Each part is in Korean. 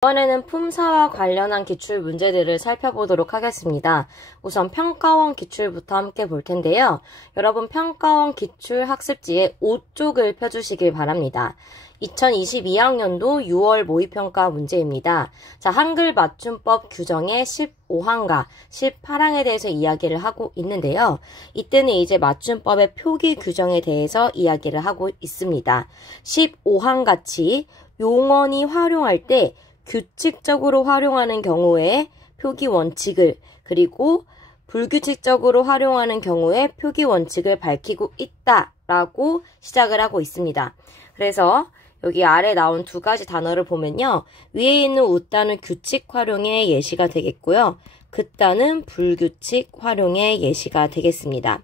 이번에는 품사와 관련한 기출 문제들을 살펴보도록 하겠습니다. 우선 평가원 기출부터 함께 볼 텐데요. 여러분 평가원 기출 학습지에 5쪽을 펴주시길 바랍니다. 2022학년도 6월 모의평가 문제입니다. 자, 한글 맞춤법 규정의 15항과 18항에 대해서 이야기를 하고 있는데요. 이때는 이제 맞춤법의 표기 규정에 대해서 이야기를 하고 있습니다. 15항 같이 용언이 활용할 때 규칙적으로 활용하는 경우에 표기 원칙을, 그리고 불규칙적으로 활용하는 경우에 표기 원칙을 밝히고 있다라고 시작을 하고 있습니다. 그래서 여기 아래 나온 두 가지 단어를 보면요. 위에 있는 웃다는 규칙 활용의 예시가 되겠고요. 그따는 불규칙 활용의 예시가 되겠습니다.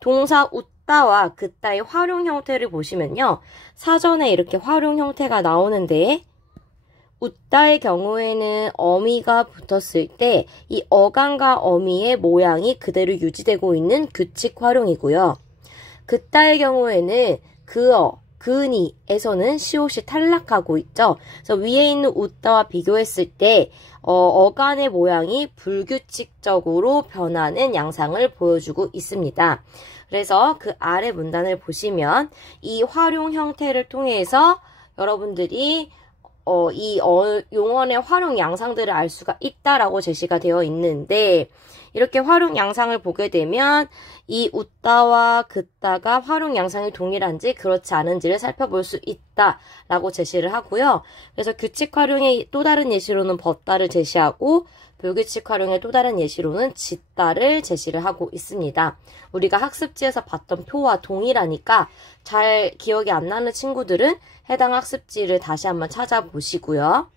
동사 웃다와 그따의 활용 형태를 보시면요. 사전에 이렇게 활용 형태가 나오는데 웃다의 경우에는 어미가 붙었을 때 이 어간과 어미의 모양이 그대로 유지되고 있는 규칙 활용이고요. 그따의 경우에는 그어, 그니에서는 시옷이 탈락하고 있죠. 그래서 위에 있는 웃다와 비교했을 때 어간의 모양이 불규칙적으로 변하는 양상을 보여주고 있습니다. 그래서 그 아래 문단을 보시면 이 활용 형태를 통해서 여러분들이 용언의 활용 양상들을 알 수가 있다라고 제시가 되어 있는데, 이렇게 활용 양상을 보게 되면 이 웃다와 그따가 활용 양상이 동일한지 그렇지 않은지를 살펴볼 수 있다라고 제시를 하고요. 그래서 규칙 활용의 또 다른 예시로는 벗다를 제시하고 불규칙 활용의 또 다른 예시로는 짓다를 제시를 하고 있습니다. 우리가 학습지에서 봤던 표와 동일하니까 잘 기억이 안 나는 친구들은 해당 학습지를 다시 한번 찾아보시고요.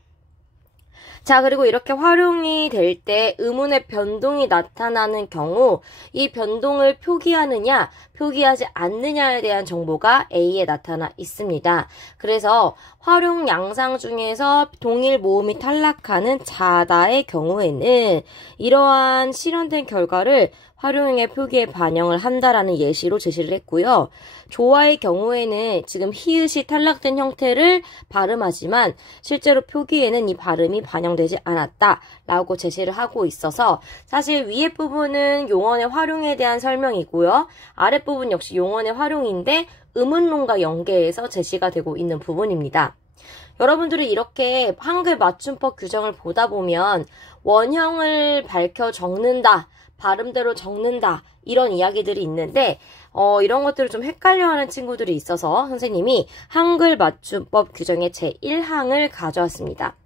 자, 그리고 이렇게 활용이 될 때 의문의 변동이 나타나는 경우 이 변동을 표기하느냐, 표기하지 않느냐에 대한 정보가 A에 나타나 있습니다. 그래서 활용 양상 중에서 동일 모음이 탈락하는 자다의 경우에는 이러한 실현된 결과를 활용의 표기에 반영을 한다라는 예시로 제시를 했고요. 조화의 경우에는 지금 히읗이 탈락된 형태를 발음하지만 실제로 표기에는 이 발음이 반영되지 않았다라고 제시를 하고 있어서 사실 위에 부분은 용언의 활용에 대한 설명이고요. 아랫부분 역시 용언의 활용인데 의문론과 연계해서 제시가 되고 있는 부분입니다. 여러분들이 이렇게 한글 맞춤법 규정을 보다 보면 원형을 밝혀 적는다, 발음대로 적는다, 이런 이야기들이 있는데 이런 것들을 좀 헷갈려하는 친구들이 있어서 선생님이 한글 맞춤법 규정의 제1항을 가져왔습니다.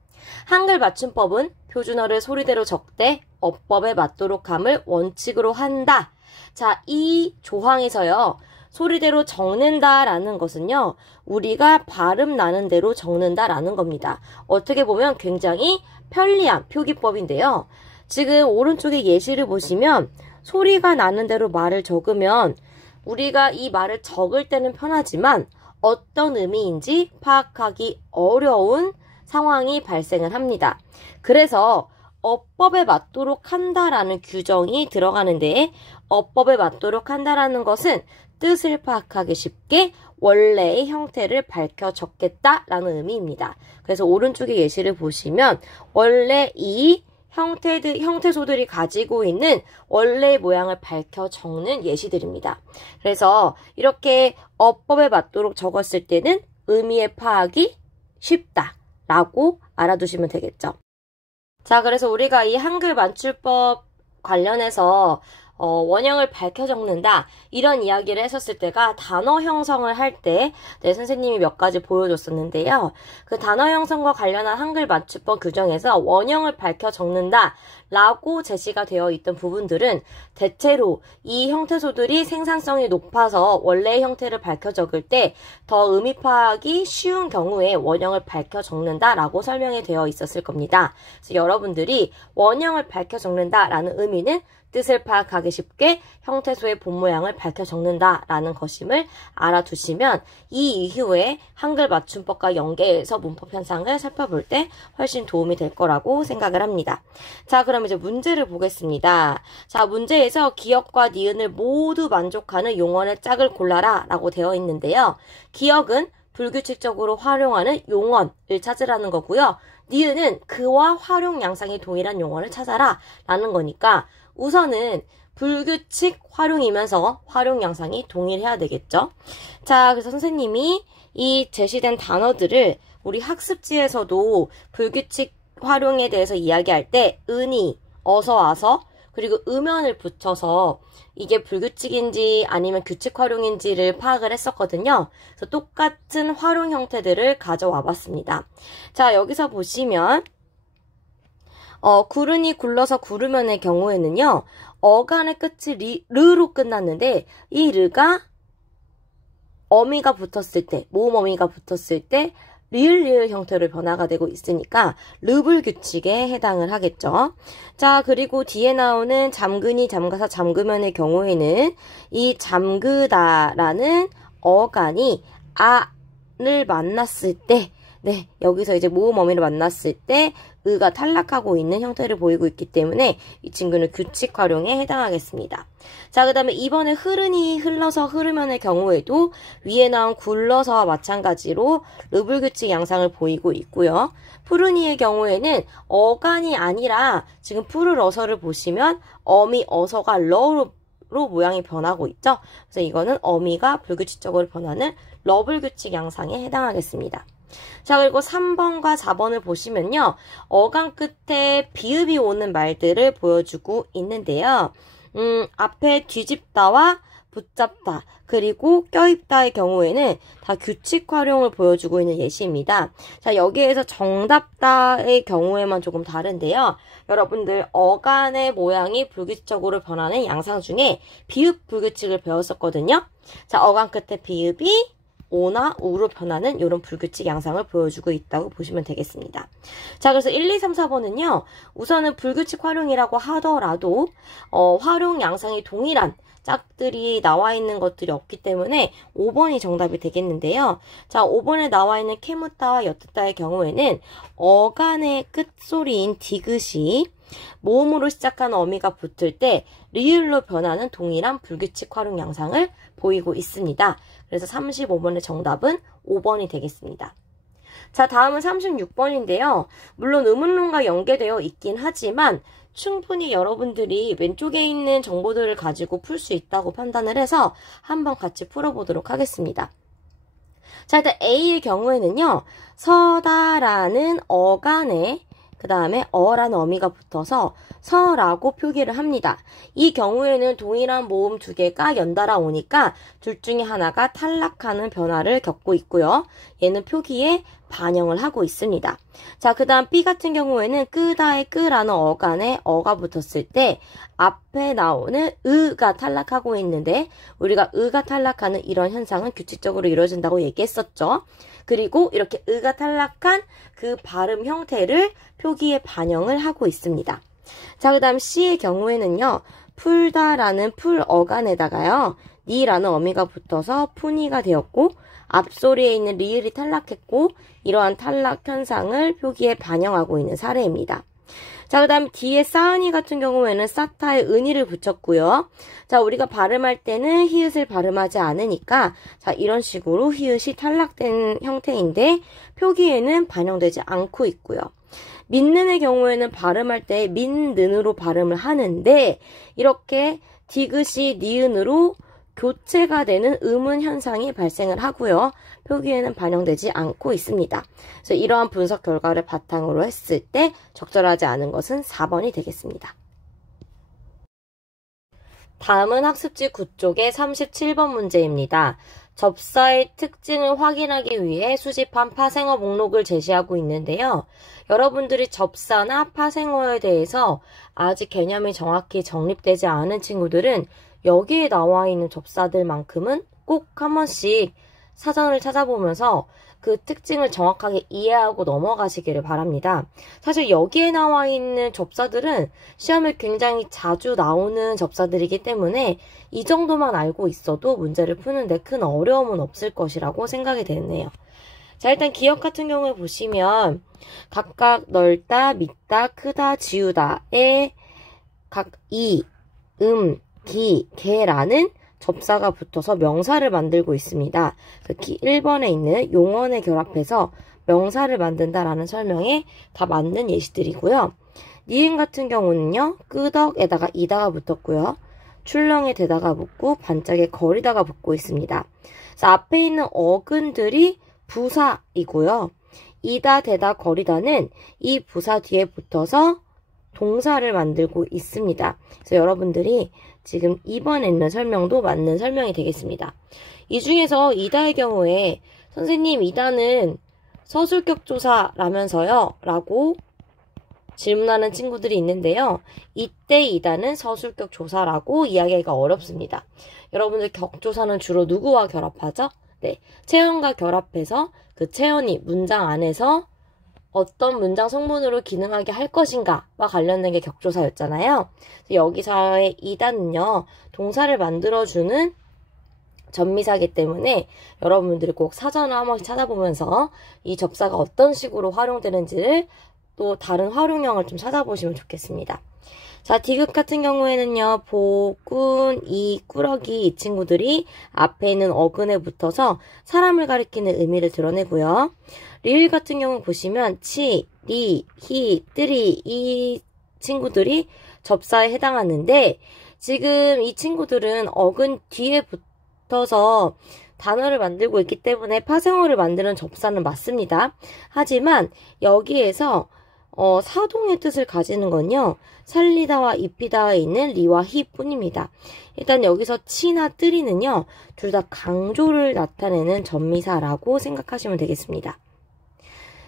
한글 맞춤법은 표준어를 소리대로 적되 어법에 맞도록 함을 원칙으로 한다. 자, 이 조항에서요. 소리대로 적는다라는 것은요. 우리가 발음 나는 대로 적는다라는 겁니다. 어떻게 보면 굉장히 편리한 표기법인데요. 지금 오른쪽에 예시를 보시면 소리가 나는 대로 말을 적으면 우리가 이 말을 적을 때는 편하지만 어떤 의미인지 파악하기 어려운 상황이 발생을 합니다. 그래서 어법에 맞도록 한다라는 규정이 들어가는데 어법에 맞도록 한다라는 것은 뜻을 파악하기 쉽게 원래의 형태를 밝혀 적겠다라는 의미입니다. 그래서 오른쪽의 예시를 보시면 원래 이 형태소들이 가지고 있는 원래의 모양을 밝혀 적는 예시들입니다. 그래서 이렇게 어법에 맞도록 적었을 때는 의미의 파악이 쉽다라고 알아두시면 되겠죠. 자, 그래서 우리가 이 한글 맞춤법 관련해서 원형을 밝혀 적는다 이런 이야기를 했었을 때가 단어 형성을 할 때 선생님이 몇 가지 보여줬었는데요. 그 단어 형성과 관련한 한글 맞춤법 규정에서 원형을 밝혀 적는다 라고 제시가 되어 있던 부분들은 대체로 이 형태소들이 생산성이 높아서 원래의 형태를 밝혀 적을 때 더 의미 파악이 쉬운 경우에 원형을 밝혀 적는다 라고 설명이 되어 있었을 겁니다. 그래서 여러분들이 원형을 밝혀 적는다 라는 의미는 뜻을 파악하기 쉽게 형태소의 본 모양을 밝혀 적는다라는 것임을 알아두시면 이 이후에 한글 맞춤법과 연계해서 문법 현상을 살펴볼 때 훨씬 도움이 될 거라고 생각을 합니다. 자, 그럼 이제 문제를 보겠습니다. 자, 문제에서 기역과 니은을 모두 만족하는 용언의 짝을 골라라 라고 되어 있는데요. 기역은 불규칙적으로 활용하는 용언을 찾으라는 거고요. 니은은 그와 활용 양상이 동일한 용어를 찾아라 라는 거니까 우선은 불규칙 활용이면서 활용 양상이 동일해야 되겠죠. 자, 그래서 선생님이 이 제시된 단어들을 우리 학습지에서도 불규칙 활용에 대해서 이야기할 때 은이, 어서 와서, 그리고 음연을 붙여서 이게 불규칙인지 아니면 규칙 활용인지를 파악을 했었거든요. 그래서 똑같은 활용 형태들을 가져와 봤습니다. 자, 여기서 보시면 구른이 굴러서 구르면의 경우에는요. 어간의 끝이 르로 끝났는데 이 르가 어미가 붙었을 때, 모음 어미가 붙었을 때 리을 형태로 변화가 되고 있으니까 르불규칙에 해당을 하겠죠. 자, 그리고 뒤에 나오는 잠그니, 잠가서, 잠그면의 경우에는 이 잠그다라는 어간이 아를 만났을 때, 네, 여기서 이제 모음 어미를 만났을 때 의가 탈락하고 있는 형태를 보이고 있기 때문에 이 친구는 규칙 활용에 해당하겠습니다. 자, 그 다음에 이번에 흐르니, 흘러서, 흐르면의 경우에도 위에 나온 굴러서와 마찬가지로 르불규칙 양상을 보이고 있고요. 푸르니의 경우에는 어간이 아니라 지금 푸르러서를 보시면 어미 어서가 러로 모양이 변하고 있죠. 그래서 이거는 어미가 불규칙적으로 변하는 러불규칙 양상에 해당하겠습니다. 자, 그리고 3번과 4번을 보시면요. 어간 끝에 비읍이 오는 말들을 보여주고 있는데요. 앞에 뒤집다와 붙잡다, 그리고 껴입다의 경우에는 다 규칙 활용을 보여주고 있는 예시입니다. 자, 여기에서 정답다의 경우에만 조금 다른데요. 여러분들 어간의 모양이 불규칙적으로 변하는 양상 중에 비읍 불규칙을 배웠었거든요. 자, 어간 끝에 비읍이 오나 우로 변하는 이런 불규칙 양상을 보여주고 있다고 보시면 되겠습니다. 자, 그래서 1, 2, 3, 4번은요. 우선은 불규칙 활용이라고 하더라도 활용 양상이 동일한 짝들이 나와 있는 것들이 없기 때문에 5번이 정답이 되겠는데요. 자, 5번에 나와 있는 캐묻다와 엿듣다의 경우에는 어간의 끝소리인 디귿이 모음으로 시작하는 어미가 붙을 때 리을로 변하는 동일한 불규칙 활용 양상을 보이고 있습니다. 그래서 35번의 정답은 5번이 되겠습니다. 자, 다음은 36번인데요. 물론 의문론과 연계되어 있긴 하지만 충분히 여러분들이 왼쪽에 있는 정보들을 가지고 풀 수 있다고 판단을 해서 한번 같이 풀어보도록 하겠습니다. 자, 일단 A의 경우에는요. 서다라는 어간에 그 다음에 어라는 어미가 붙어서 서라고 표기를 합니다. 이 경우에는 동일한 모음 두 개가 연달아 오니까 둘 중에 하나가 탈락하는 변화를 겪고 있고요. 얘는 표기에 반영을 하고 있습니다. 자, 그 다음 B 같은 경우에는 끄다의 끄라는 어간에 어가 붙었을 때 앞에 나오는 으가 탈락하고 있는데 우리가 으가 탈락하는 이런 현상은 규칙적으로 이루어진다고 얘기했었죠. 그리고 이렇게 으가 탈락한 그 발음 형태를 표기에 반영을 하고 있습니다. 자, 그 다음 C의 경우에는요. 풀다라는 풀 어간에다가요. 니라는 어미가 붙어서 푸니가 되었고 앞소리에 있는 리을이 탈락했고 이러한 탈락 현상을 표기에 반영하고 있는 사례입니다. 자, 그 다음 뒤에 싸은이 같은 경우에는 싸타에 은이를 붙였고요. 자, 우리가 발음할 때는 히읗을 발음하지 않으니까 자, 이런 식으로 히읗이 탈락된 형태인데 표기에는 반영되지 않고 있고요. 민는의 경우에는 발음할 때 민는으로 발음을 하는데 이렇게 디귿이 니은으로 교체가 되는 음운 현상이 발생을 하고요. 표기에는 반영되지 않고 있습니다. 그래서 이러한 분석 결과를 바탕으로 했을 때 적절하지 않은 것은 4번이 되겠습니다. 다음은 학습지 9쪽의 37번 문제입니다. 접사의 특징을 확인하기 위해 수집한 파생어 목록을 제시하고 있는데요. 여러분들이 접사나 파생어에 대해서 아직 개념이 정확히 정립되지 않은 친구들은 여기에 나와 있는 접사들만큼은 꼭 한 번씩 사전을 찾아보면서 그 특징을 정확하게 이해하고 넘어가시기를 바랍니다. 사실 여기에 나와 있는 접사들은 시험에 굉장히 자주 나오는 접사들이기 때문에 이 정도만 알고 있어도 문제를 푸는데 큰 어려움은 없을 것이라고 생각이 되네요. 자, 일단 기억 같은 경우에 보시면 각각 넓다, mid다, 크다, 지우다에 각 이, 기, 개라는 접사가 붙어서 명사를 만들고 있습니다. 특히 1번에 있는 용언에 결합해서 명사를 만든다라는 설명에 다 맞는 예시들이고요. 니은 같은 경우는요. 끄덕에다가 이다가 붙었고요. 출렁에 대다가 붙고 반짝에 거리다가 붙고 있습니다. 그래서 앞에 있는 어근들이 부사이고요. 이다, 대다, 거리다는 이 부사 뒤에 붙어서 동사를 만들고 있습니다. 그래서 여러분들이 지금 2번에 있는 설명도 맞는 설명이 되겠습니다. 이 중에서 이다의 경우에 선생님 이다는 서술격 조사라면서요? 라고 질문하는 친구들이 있는데요. 이때 이다는 서술격 조사라고 이야기하기가 어렵습니다. 여러분들 격조사는 주로 누구와 결합하죠? 네, 체언과 결합해서 그 체언이 문장 안에서 어떤 문장 성문으로 기능하게 할 것인가와 관련된 게 격조사였잖아요. 여기서의 이다는요, 동사를 만들어주는 전미사이기 때문에 여러분들이 꼭 사전을 한 번씩 찾아보면서 이 접사가 어떤 식으로 활용되는지를 또 다른 활용형을 좀 찾아보시면 좋겠습니다. 자, 디귿 같은 경우에는요, 보군, 이, 꾸러기 이 친구들이 앞에 있는 어근에 붙어서 사람을 가리키는 의미를 드러내고요. 리을 같은 경우 보시면 치, 리, 히, 뜨리 이 친구들이 접사에 해당하는데 지금 이 친구들은 어근 뒤에 붙어서 단어를 만들고 있기 때문에 파생어를 만드는 접사는 맞습니다. 하지만 여기에서 사동의 뜻을 가지는 건요. 살리다와 입히다에 있는 리와 히 뿐입니다. 일단 여기서 치나 뜨리는요. 둘 다 강조를 나타내는 전미사라고 생각하시면 되겠습니다.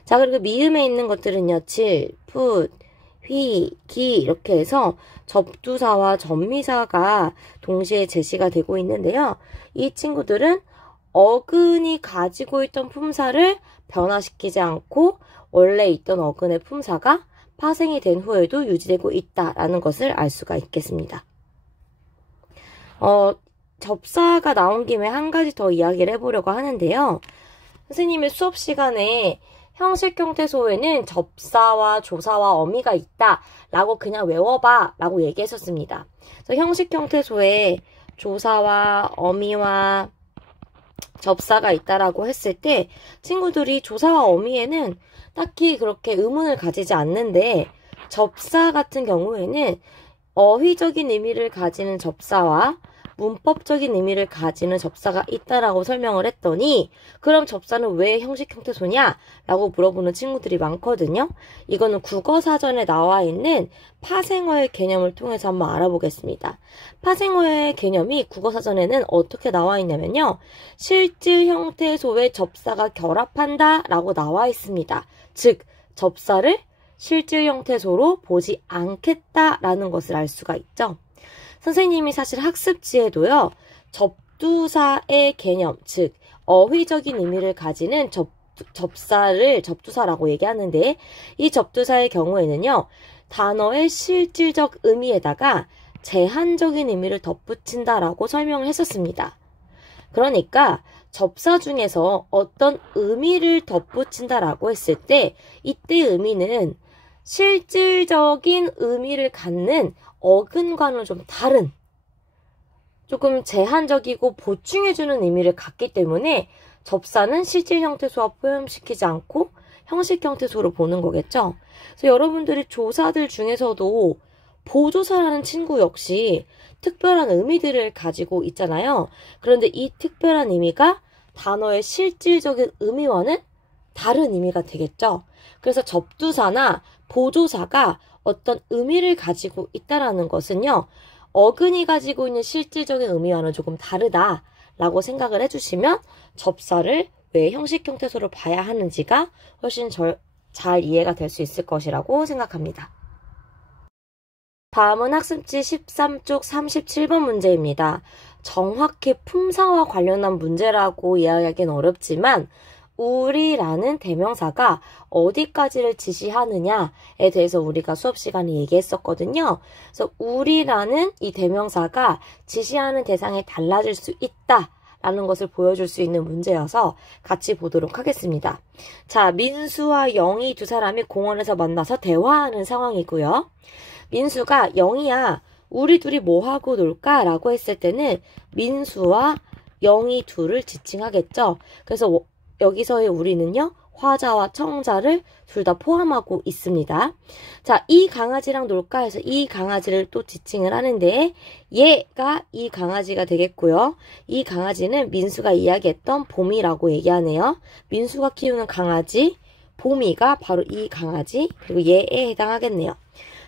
자, 그리고 미음에 있는 것들은요. 칠, 풋, 휘, 기 이렇게 해서 접두사와 전미사가 동시에 제시가 되고 있는데요. 이 친구들은 어근이 가지고 있던 품사를 변화시키지 않고 원래 있던 어근의 품사가 파생이 된 후에도 유지되고 있다라는 것을 알 수가 있겠습니다. 접사가 나온 김에 한 가지 더 이야기를 해보려고 하는데요. 선생님의 수업 시간에 형식 형태소에는 접사와 조사와 어미가 있다 라고 그냥 외워봐 라고 얘기했었습니다. 그래서 형식 형태소에 조사와 어미와 접사가 있다라고 했을 때 친구들이 조사와 어미에는 딱히 그렇게 의문을 가지지 않는데 접사 같은 경우에는 어휘적인 의미를 가지는 접사와 문법적인 의미를 가지는 접사가 있다라고 설명을 했더니 그럼 접사는 왜 형식 형태소냐? 라고 물어보는 친구들이 많거든요. 이거는 국어사전에 나와 있는 파생어의 개념을 통해서 한번 알아보겠습니다. 파생어의 개념이 국어사전에는 어떻게 나와 있냐면요. 실질 형태소에 접사가 결합한다 라고 나와 있습니다. 즉 접사를 실질 형태소로 보지 않겠다라는 것을 알 수가 있죠. 선생님이 사실 학습지에도요. 접두사의 개념, 즉 어휘적인 의미를 가지는 접사를 접두사라고 얘기하는데 이 접두사의 경우에는요. 단어의 실질적 의미에다가 제한적인 의미를 덧붙인다라고 설명을 했었습니다. 그러니까 접사 중에서 어떤 의미를 덧붙인다라고 했을 때 이때 의미는 실질적인 의미를 갖는 어근과는 좀 다른 조금 제한적이고 보충해주는 의미를 갖기 때문에 접사는 실질 형태소와 포함시키지 않고 형식 형태소로 보는 거겠죠. 그래서 여러분들이 조사들 중에서도 보조사라는 친구 역시 특별한 의미들을 가지고 있잖아요. 그런데 이 특별한 의미가 단어의 실질적인 의미와는 다른 의미가 되겠죠. 그래서 접두사나 보조사가 어떤 의미를 가지고 있다라는 것은요. 어근이 가지고 있는 실질적인 의미와는 조금 다르다라고 생각을 해주시면 접사를 왜 형식 형태소로 봐야 하는지가 훨씬 잘 이해가 될 수 있을 것이라고 생각합니다. 다음은 학습지 13쪽 37번 문제입니다. 정확히 품사와 관련한 문제라고 이해하기는 어렵지만 우리라는 대명사가 어디까지를 지시하느냐에 대해서 우리가 수업 시간에 얘기했었거든요. 그래서 우리라는 이 대명사가 지시하는 대상이 달라질 수 있다라는 것을 보여줄 수 있는 문제여서 같이 보도록 하겠습니다. 자, 민수와 영희 두 사람이 공원에서 만나서 대화하는 상황이고요. 민수가 영희야, 우리 둘이 뭐하고 놀까? 라고 했을 때는 민수와 영희 둘을 지칭하겠죠. 그래서 여기서의 우리는요. 화자와 청자를 둘 다 포함하고 있습니다. 자, 이 강아지랑 놀까 해서 이 강아지를 또 지칭을 하는데 얘가 이 강아지가 되겠고요. 이 강아지는 민수가 이야기했던 봄이라고 얘기하네요. 민수가 키우는 강아지 봄이가 바로 이 강아지 그리고 얘에 해당하겠네요.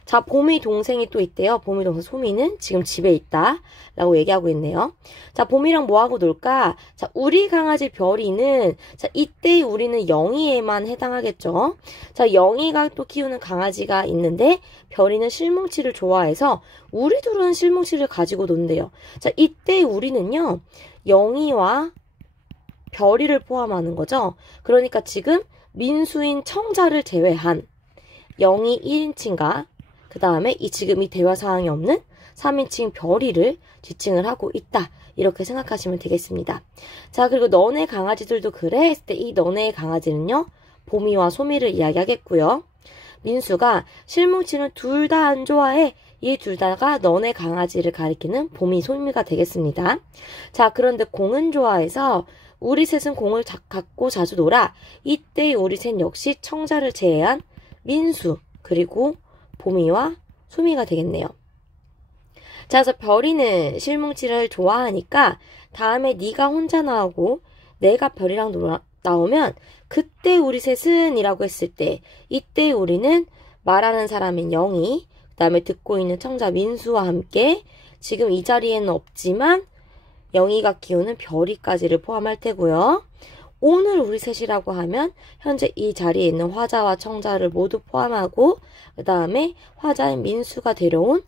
자, 봄이 동생이 또 있대요. 봄이 동생 소미는 지금 집에 있다 라고 얘기하고 있네요. 자, 봄이랑 뭐하고 놀까? 자, 우리 강아지 별이는 자, 이때 우리는 영희에만 해당하겠죠. 자, 영희가 또 키우는 강아지가 있는데 별이는 실뭉치를 좋아해서 우리 둘은 실뭉치를 가지고 논대요. 자, 이때 우리는요. 영희와 별이를 포함하는 거죠. 그러니까 지금 민수인 청자를 제외한 영희 1인칭과 그 다음에 지금 이 대화 사항이 없는 3인칭 별이를 지칭을 하고 있다. 이렇게 생각하시면 되겠습니다. 자, 그리고 너네 강아지들도 그래? 했을 때 이 너네 강아지는요. 봄이와 소미를 이야기하겠고요. 민수가 실뭉치는 둘 다 안 좋아해. 이 둘 다가 너네 강아지를 가리키는 봄이, 소미가 되겠습니다. 자, 그런데 공은 좋아해서 우리 셋은 공을 갖고 자주 놀아. 이때 우리 셋 역시 청자를 제외한 민수 그리고 봄이와 소미가 되겠네요. 자, 그래서 별이는 실뭉치를 좋아하니까 다음에 네가 혼자 나오고 내가 별이랑 나오면 그때 우리 셋은 이라고 했을 때 이때 우리는 말하는 사람인 영희 그 다음에 듣고 있는 청자 민수와 함께 지금 이 자리에는 없지만 영희가 키우는 별이까지를 포함할 테고요. 오늘 우리 셋이라고 하면 현재 이 자리에 있는 화자와 청자를 모두 포함하고 그 다음에 화자인 민수가 데려온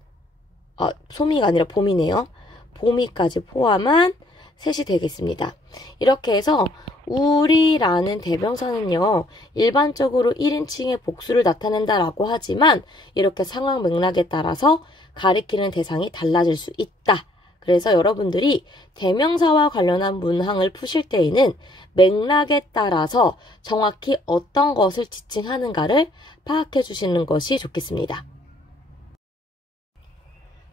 소미가 아니라 봄이네요. 봄이까지 포함한 셋이 되겠습니다. 이렇게 해서 우리라는 대명사는요. 일반적으로 1인칭의 복수를 나타낸다라고 하지만 이렇게 상황 맥락에 따라서 가리키는 대상이 달라질 수 있다. 그래서 여러분들이 대명사와 관련한 문항을 푸실 때에는 맥락에 따라서 정확히 어떤 것을 지칭하는가를 파악해 주시는 것이 좋겠습니다.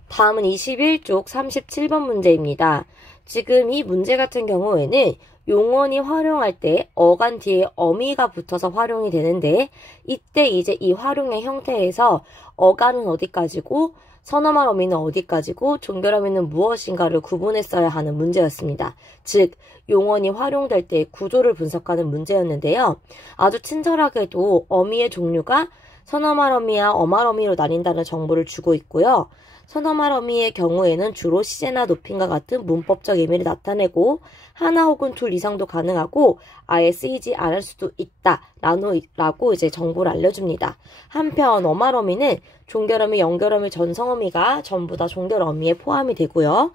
다음은 21쪽 37번 문제입니다. 지금 이 문제 같은 경우에는 용언이 활용할 때 어간 뒤에 어미가 붙어서 활용이 되는데 이때 이제 이 활용의 형태에서 어간은 어디까지고 선어말 어미는 어디까지고 종결 어미는 무엇인가를 구분했어야 하는 문제였습니다. 즉 용언이 활용될 때의 구조를 분석하는 문제였는데요. 아주 친절하게도 어미의 종류가 선어말 어미와 어말 어미로 나뉜다는 정보를 주고 있고요. 선어말 어미의 경우에는 주로 시제나 높임과 같은 문법적 의미를 나타내고 하나 혹은 둘 이상도 가능하고 아예 쓰이지 않을 수도 있다 라고 이제 정보를 알려줍니다. 한편 어말 어미는 종결 어미, 연결 어미, 전성 어미가 전부 다 종결 어미에 포함이 되고요.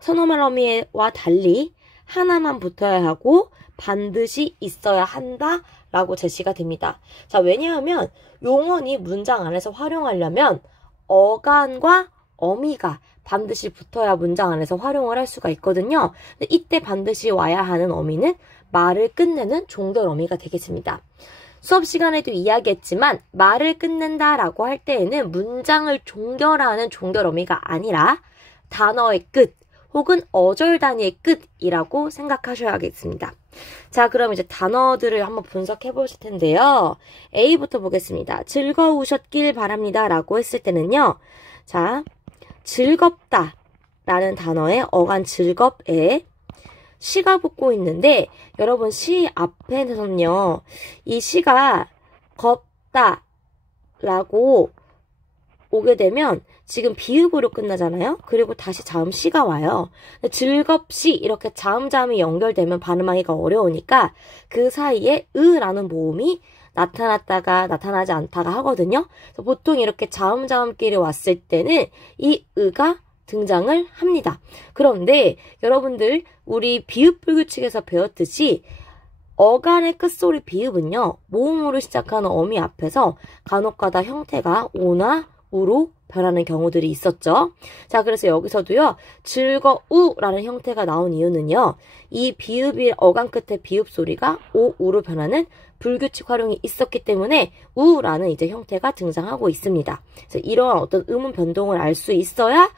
선어말 어미와 달리 하나만 붙어야 하고 반드시 있어야 한다 라고 제시가 됩니다. 자, 왜냐하면 용언이 문장 안에서 활용하려면 어간과 어미가 반드시 붙어야 문장 안에서 활용을 할 수가 있거든요. 근데 이때 반드시 와야 하는 어미는 말을 끝내는 종결 어미가 되겠습니다. 수업 시간에도 이야기했지만 말을 끝낸다라고 할 때에는 문장을 종결하는 종결 어미가 아니라 단어의 끝 혹은 어절 단위의 끝이라고 생각하셔야겠습니다. 자, 그럼 이제 단어들을 한번 분석해 보실 텐데요. A부터 보겠습니다. 즐거우셨길 바랍니다 라고 했을 때는요. 자, 즐겁다 라는 단어의 어간 즐겁에 시가 붙고 있는데 여러분 시 앞에는요. 이 시가 겁다 라고 오게 되면 지금 비읍으로 끝나잖아요. 그리고 다시 자음 시가 와요. 즐겁시 이렇게 자음이 연결되면 발음하기가 어려우니까 그 사이에 으라는 모음이 나타났다가 나타나지 않다가 하거든요. 그래서 보통 이렇게 자음끼리 왔을 때는 이 으가 등장을 합니다. 그런데 여러분들 우리 비읍 불규칙에서 배웠듯이 어간의 끝소리 비읍은요. 모음으로 시작하는 어미 앞에서 간혹가다 형태가 오나 우로 변하는 경우들이 있었죠. 자, 그래서 여기서도요. 즐거우라는 형태가 나온 이유는요. 이 비읍이 어간 끝에 비읍 소리가 오, 우로 변하는 불규칙 활용이 있었기 때문에 우라는 이제 형태가 등장하고 있습니다. 그래서 이러한 어떤 음운 변동을 알 수 있어야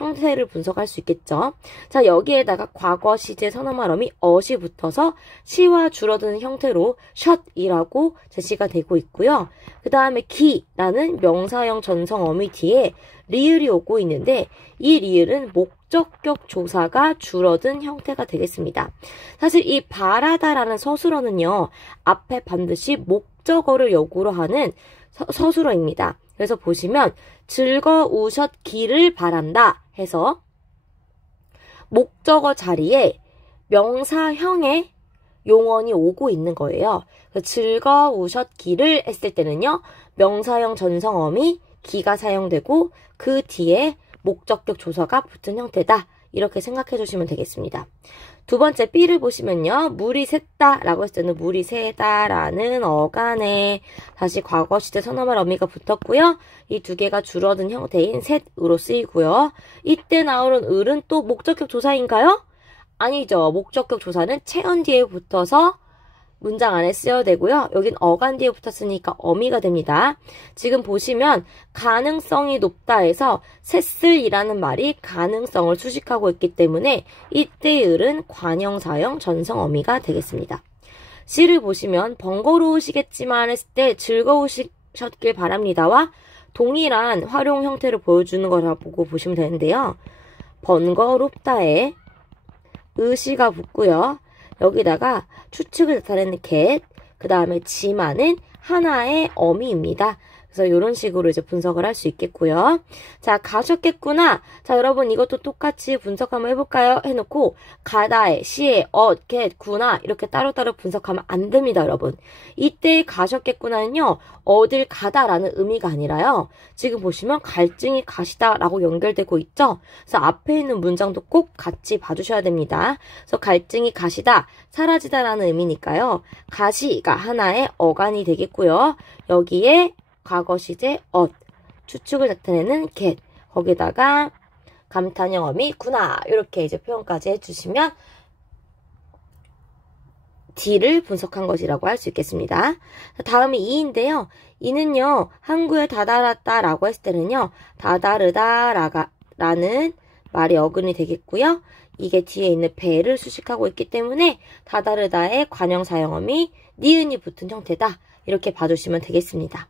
형태를 분석할 수 있겠죠. 자, 여기에다가 과거 시제 선어말 어미 어시 붙어서 시와 줄어드는 형태로 숏이라고 제시가 되고 있고요. 그 다음에 기라는 명사형 전성 어미 뒤에 리을이 오고 있는데 이 리을은 목적격 조사가 줄어든 형태가 되겠습니다. 사실 이 바라다라는 서술어는요. 앞에 반드시 목적어를 역으로 하는 서술어입니다. 그래서 보시면 즐거우셨기를 바란다 해서 목적어 자리에 명사형의 용언이 오고 있는 거예요. 즐거우셨기를 했을 때는요. 명사형 전성어미 기가 사용되고 그 뒤에 목적격 조사가 붙은 형태다. 이렇게 생각해 주시면 되겠습니다. 두 번째 B를 보시면요. 물이 샜다 라고 했을 때는 물이 새다 라는 어간에 다시 과거 시제 선어말 어미가 붙었고요. 이 두 개가 줄어든 형태인 셋으로 쓰이고요. 이때 나오는 을은 또 목적격 조사인가요? 아니죠. 목적격 조사는 체언 뒤에 붙어서 문장 안에 쓰여야 되고요. 여긴 어간 뒤에 붙었으니까 어미가 됩니다. 지금 보시면 가능성이 높다 해서 셋을이라는 말이 가능성을 수식하고 있기 때문에 이때의 을은 관형사형 전성 어미가 되겠습니다. C를 보시면 번거로우시겠지만 했을 때 즐거우셨길 바랍니다와 동일한 활용 형태를 보여주는 거라고 보시면 되는데요. 번거롭다에 의시가 붙고요. 여기다가 추측을 나타내는 get, 그 다음에 지만은 하나의 어미입니다. 그래서 이런 식으로 이제 분석을 할 수 있겠고요. 자, 가셨겠구나. 자, 여러분 이것도 똑같이 분석 한번 해볼까요? 해놓고 가다에, 시에, get, 구나 이렇게 따로따로 분석하면 안 됩니다, 여러분. 이때 가셨겠구나는요. 어딜 가다라는 의미가 아니라요. 지금 보시면 갈증이 가시다라고 연결되고 있죠? 그래서 앞에 있는 문장도 꼭 같이 봐주셔야 됩니다. 그래서 갈증이 가시다, 사라지다라는 의미니까요. 가시가 하나의 어간이 되겠고요. 여기에 과거 시제 추측을 나타내는 get, 거기다가 감탄형 어미 구나 이렇게 이제 표현까지 해주시면 D를 분석한 것이라고 할 수 있겠습니다. 다음이 E인데요. E는요. 항구에 다다랐다 라고 했을 때는요. 다다르다 라는 말이 어근이 되겠고요. 이게 뒤에 있는 배를 수식하고 있기 때문에 다다르다의 관형사형어미 니은이 붙은 형태다. 이렇게 봐주시면 되겠습니다.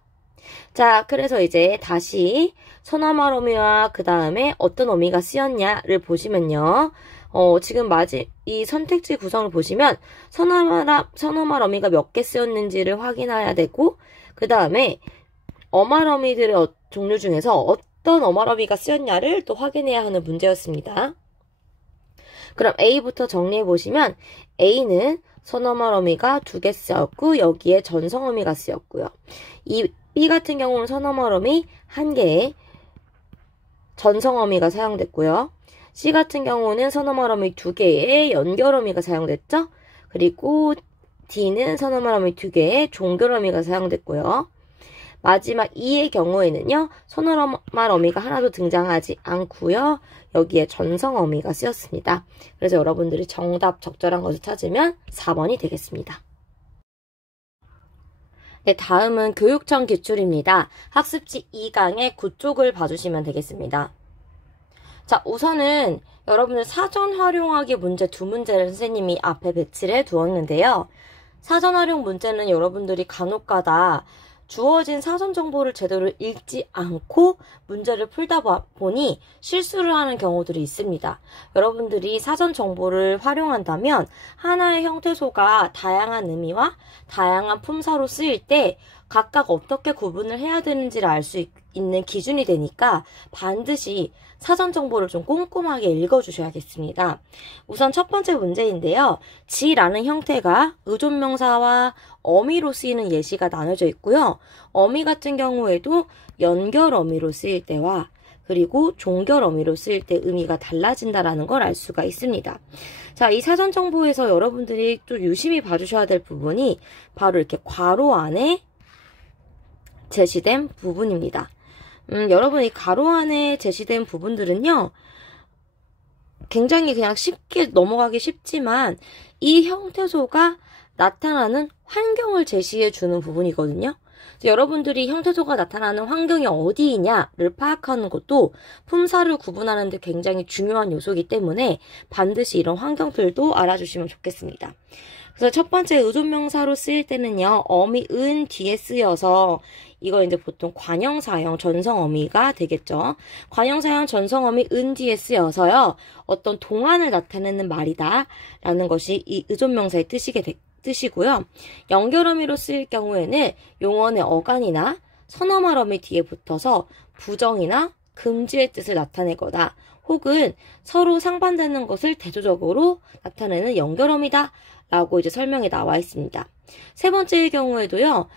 자, 그래서 이제 다시 선어말 어미와 그 다음에 어떤 어미가 쓰였냐를 보시면요. 지금 이 선택지 구성을 보시면 선어말 어미가 몇 개 쓰였는지를 확인해야 되고 그 다음에 어말 어미들의 종류 중에서 어떤 어말 어미가 쓰였냐를 또 확인해야 하는 문제였습니다. 그럼 A부터 정리해 보시면 A는 선어말 어미가 2개 쓰였고 여기에 전성 어미가 쓰였고요. 이 B 같은 경우는 선어말 어미 1개에 전성 어미가 사용됐고요. C 같은 경우는 선어말 어미 2개에 연결 어미가 사용됐죠. 그리고 D는 선어말 어미 2개에 종결 어미가 사용됐고요. 마지막 E의 경우에는요. 선어말 어미가 하나도 등장하지 않고요. 여기에 전성 어미가 쓰였습니다. 그래서 여러분들이 정답 적절한 것을 찾으면 4번이 되겠습니다. 네, 다음은 교육청 기출입니다. 학습지 2강의 9쪽을 봐주시면 되겠습니다. 자, 우선은 여러분들 사전 활용하기 문제 2문제를 선생님이 앞에 배치를 해두었는데요. 사전 활용 문제는 여러분들이 간혹가다 주어진 사전 정보를 제대로 읽지 않고 문제를 풀다 보니 실수를 하는 경우들이 있습니다. 여러분들이 사전 정보를 활용한다면 하나의 형태소가 다양한 의미와 다양한 품사로 쓰일 때 각각 어떻게 구분을 해야 되는지를 알 수 있는 기준이 되니까 반드시 사전 정보를 좀 꼼꼼하게 읽어주셔야겠습니다. 우선 첫 번째 문제인데요. 지라는 형태가 의존명사와 어미로 쓰이는 예시가 나눠져 있고요. 어미 같은 경우에도 연결 어미로 쓰일 때와 그리고 종결 어미로 쓰일 때 의미가 달라진다는 걸 알 수가 있습니다. 자, 이 사전 정보에서 여러분들이 또 유심히 봐주셔야 될 부분이 바로 이렇게 괄호 안에 제시된 부분입니다. 여러분 이 괄호 안에 제시된 부분들은요. 굉장히 그냥 쉽게 넘어가기 쉽지만 이 형태소가 나타나는 환경을 제시해 주는 부분이거든요. 여러분들이 형태소가 나타나는 환경이 어디이냐를 파악하는 것도 품사를 구분하는 데 굉장히 중요한 요소이기 때문에 반드시 이런 환경들도 알아주시면 좋겠습니다. 그래서 첫 번째 의존명사로 쓰일 때는요, 어미 은 뒤에 쓰여서 이거 이제 보통 관형사형 전성어미가 되겠죠. 관형사형 전성어미 은 뒤에 쓰여서요, 어떤 동안을 나타내는 말이다 라는 것이 이 의존명사의 뜻이고요. 연결어미로 쓰일 경우에는 용언의 어간이나 선어말어미 뒤에 붙어서 부정이나 금지의 뜻을 나타내거나 혹은 서로 상반되는 것을 대조적으로 나타내는 연결어미다 라고 이제 설명에 나와 있습니다. 세 번째의 경우에도요,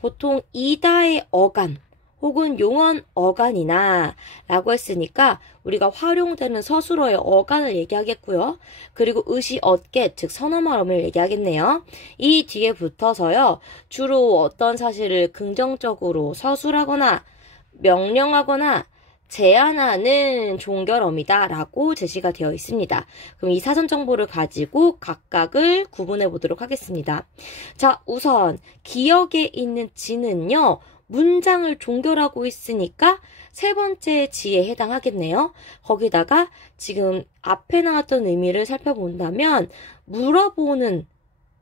보통 이다의 어간 혹은 용언 어간이나 라고 했으니까 우리가 활용되는 서술어의 어간을 얘기하겠고요. 그리고 의시 얻게, 즉 선어말어미를 얘기하겠네요. 이 뒤에 붙어서요, 주로 어떤 사실을 긍정적으로 서술하거나 명령하거나 제안하는 종결어미다 라고 제시가 되어 있습니다. 그럼 이 사전 정보를 가지고 각각을 구분해 보도록 하겠습니다. 자, 우선 기억에 있는 지는요, 문장을 종결하고 있으니까 세 번째 지에 해당하겠네요. 거기다가 지금 앞에 나왔던 의미를 살펴본다면 물어보는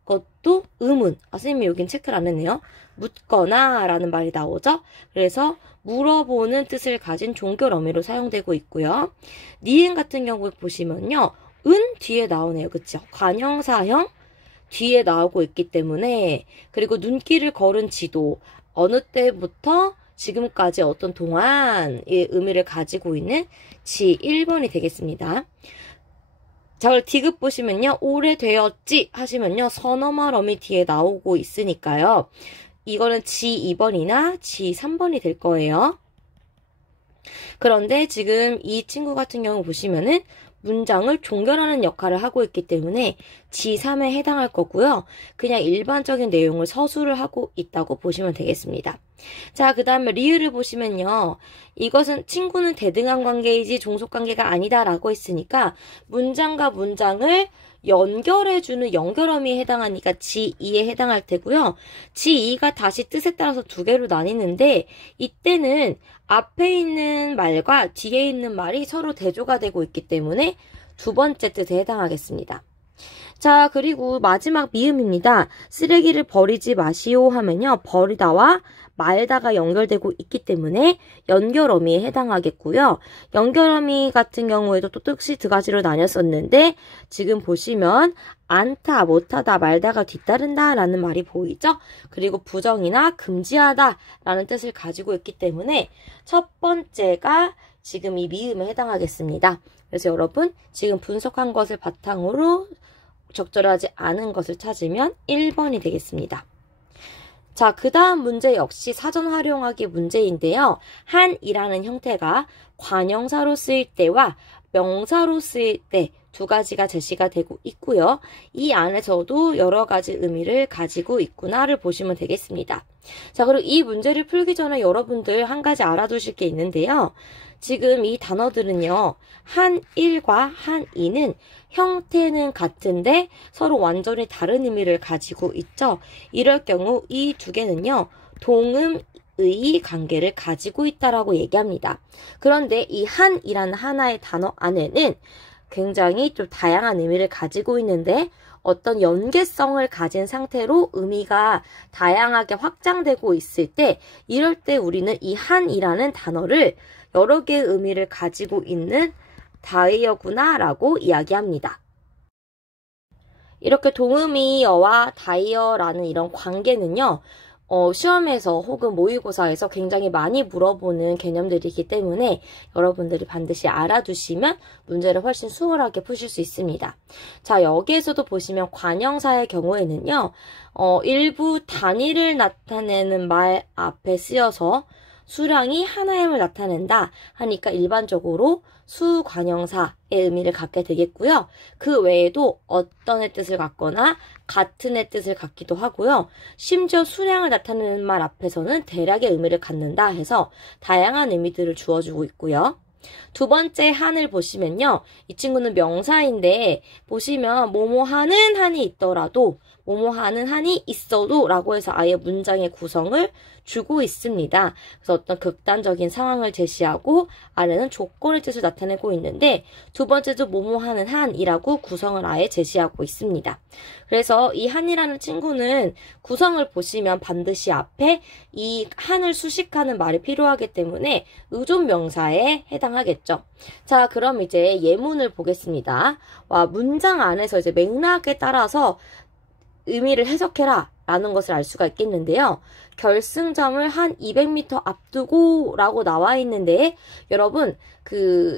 것도 의문. 선생님이 여긴 체크를 안 했네요. 묻거나 라는 말이 나오죠. 그래서 물어보는 뜻을 가진 종결어미로 사용되고 있고요. 니은 같은 경우에 보시면요, 은 뒤에 나오네요. 그쵸? 관형사형 뒤에 나오고 있기 때문에, 그리고 눈길을 걸은 지도 어느 때부터 지금까지 어떤 동안의 의미를 가지고 있는 지 1번이 되겠습니다. 자, 그리고 디귿 보시면요, 오래되었지 하시면요, 선어말어미 뒤에 나오고 있으니까요. 이거는 지 2번이나 지 3번이 될 거예요. 그런데 지금 이 친구 같은 경우 보시면은 문장을 종결하는 역할을 하고 있기 때문에 지3에 해당할 거고요. 그냥 일반적인 내용을 서술을 하고 있다고 보시면 되겠습니다. 자, 그 다음에 리을을 보시면요. 이것은 친구는 대등한 관계이지 종속관계가 아니다 라고 했으니까 문장과 문장을 연결해주는 연결어미에 해당하니까 지2에 해당할 테고요. 지2가 다시 뜻에 따라서 두 개로 나뉘는데 이때는 앞에 있는 말과 뒤에 있는 말이 서로 대조가 되고 있기 때문에 두 번째 뜻에 해당하겠습니다. 자, 그리고 마지막 미음입니다. 쓰레기를 버리지 마시오 하면요, 버리다와 말다가 연결되고 있기 때문에 연결어미에 해당하겠고요. 연결어미 같은 경우에도 또 뜻이 두 가지로 나뉘었었는데 지금 보시면 않다, 못하다, 말다가 뒤따른다 라는 말이 보이죠? 그리고 부정이나 금지하다 라는 뜻을 가지고 있기 때문에 첫 번째가 지금 이 미음에 해당하겠습니다. 그래서 여러분 지금 분석한 것을 바탕으로 적절하지 않은 것을 찾으면 1번이 되겠습니다. 자, 그 다음 문제 역시 사전 활용하기 문제인데요. 한이라는 형태가 관형사로 쓰일 때와 명사로 쓰일 때 두 가지가 제시가 되고 있고요. 이 안에서도 여러 가지 의미를 가지고 있구나를 보시면 되겠습니다. 자, 그리고 이 문제를 풀기 전에 여러분들 한 가지 알아두실 게 있는데요. 지금 이 단어들은요, 한일과 한이는 형태는 같은데 서로 완전히 다른 의미를 가지고 있죠. 이럴 경우 이 두 개는요, 동음의 관계를 가지고 있다라고 얘기합니다. 그런데 이 한이라는 하나의 단어 안에는 굉장히 좀 다양한 의미를 가지고 있는데 어떤 연계성을 가진 상태로 의미가 다양하게 확장되고 있을 때 이럴 때 우리는 이 한이라는 단어를 여러 개의 의미를 가지고 있는 다이어구나 라고 이야기합니다. 이렇게 동의어와 다이어라는 이런 관계는요, 시험에서 혹은 모의고사에서 굉장히 많이 물어보는 개념들이기 때문에 여러분들이 반드시 알아두시면 문제를 훨씬 수월하게 푸실 수 있습니다. 자, 여기에서도 보시면 관형사의 경우에는요, 일부 단위를 나타내는 말 앞에 쓰여서 수량이 하나임을 나타낸다 하니까 일반적으로 수관형사의 의미를 갖게 되겠고요. 그 외에도 어떤의 뜻을 갖거나 같은의 뜻을 갖기도 하고요. 심지어 수량을 나타내는 말 앞에서는 대략의 의미를 갖는다 해서 다양한 의미들을 주어주고 있고요. 두 번째 한을 보시면요. 이 친구는 명사인데 보시면 뭐뭐하는 한이 있더라도 뭐뭐하는 한이 있어도 라고 해서 아예 문장의 구성을 주고 있습니다. 그래서 어떤 극단적인 상황을 제시하고 아래는 조건의 뜻을 나타내고 있는데 두 번째도 뭐뭐하는 한이라고 구성을 아예 제시하고 있습니다. 그래서 이 한이라는 친구는 구성을 보시면 반드시 앞에 이 한을 수식하는 말이 필요하기 때문에 의존명사에 해당하겠죠. 자, 그럼 이제 예문을 보겠습니다. 와, 문장 안에서 이제 맥락에 따라서 의미를 해석해라 라는 것을 알 수가 있겠는데요. 결승점을 한 200m 앞두고 라고 나와 있는데 여러분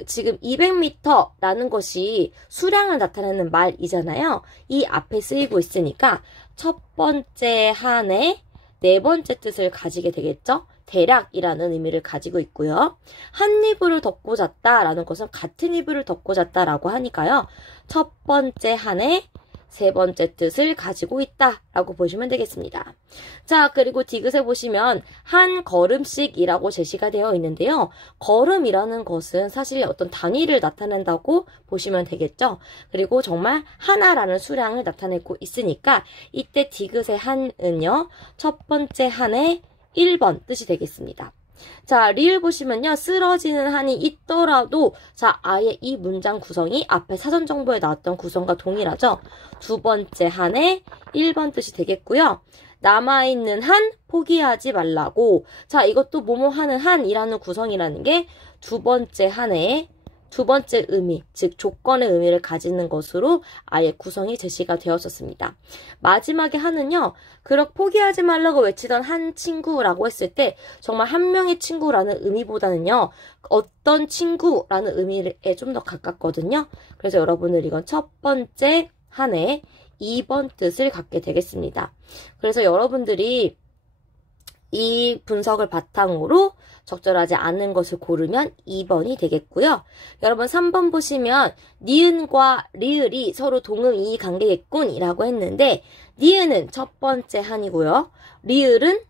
지금 200m 라는 것이 수량을 나타내는 말이잖아요. 이 앞에 쓰이고 있으니까 첫 번째 한에 네 번째 뜻을 가지게 되겠죠. 대략이라는 의미를 가지고 있고요. 한 이불을 덮고 잤다라는 것은 같은 이불을 덮고 잤다라고 하니까요. 첫 번째 한에 세 번째 뜻을 가지고 있다라고 보시면 되겠습니다. 자, 그리고 디귿에 보시면 한 걸음씩이라고 제시가 되어 있는데요. 걸음이라는 것은 사실 어떤 단위를 나타낸다고 보시면 되겠죠. 그리고 정말 하나라는 수량을 나타내고 있으니까 이때 디귿의 한은요. 첫 번째 한에 1번 뜻이 되겠습니다. 자, 리을 보시면요. 쓰러지는 한이 있더라도 자, 아예 이 문장 구성이 앞에 사전 정보에 나왔던 구성과 동일하죠. 두 번째 한에 1번 뜻이 되겠고요. 남아있는 한 포기하지 말라고. 자, 이것도 뭐뭐 하는 한이라는 구성이라는 게 두 번째 한에 두 번째 의미, 즉 조건의 의미를 가지는 것으로 아예 구성이 제시가 되었었습니다. 마지막에 한은요. 그렇게 포기하지 말라고 외치던 한 친구라고 했을 때 정말 한 명의 친구라는 의미보다는요. 어떤 친구라는 의미에 좀 더 가깝거든요. 그래서 여러분들 이건 첫 번째 한에 2번 뜻을 갖게 되겠습니다. 그래서 여러분들이 이 분석을 바탕으로 적절하지 않은 것을 고르면 2번이 되겠고요. 여러분 3번 보시면 니은과 리을이 서로 동응이 관계겠군이라고 했는데 니은은 첫 번째 한이고요. 리을은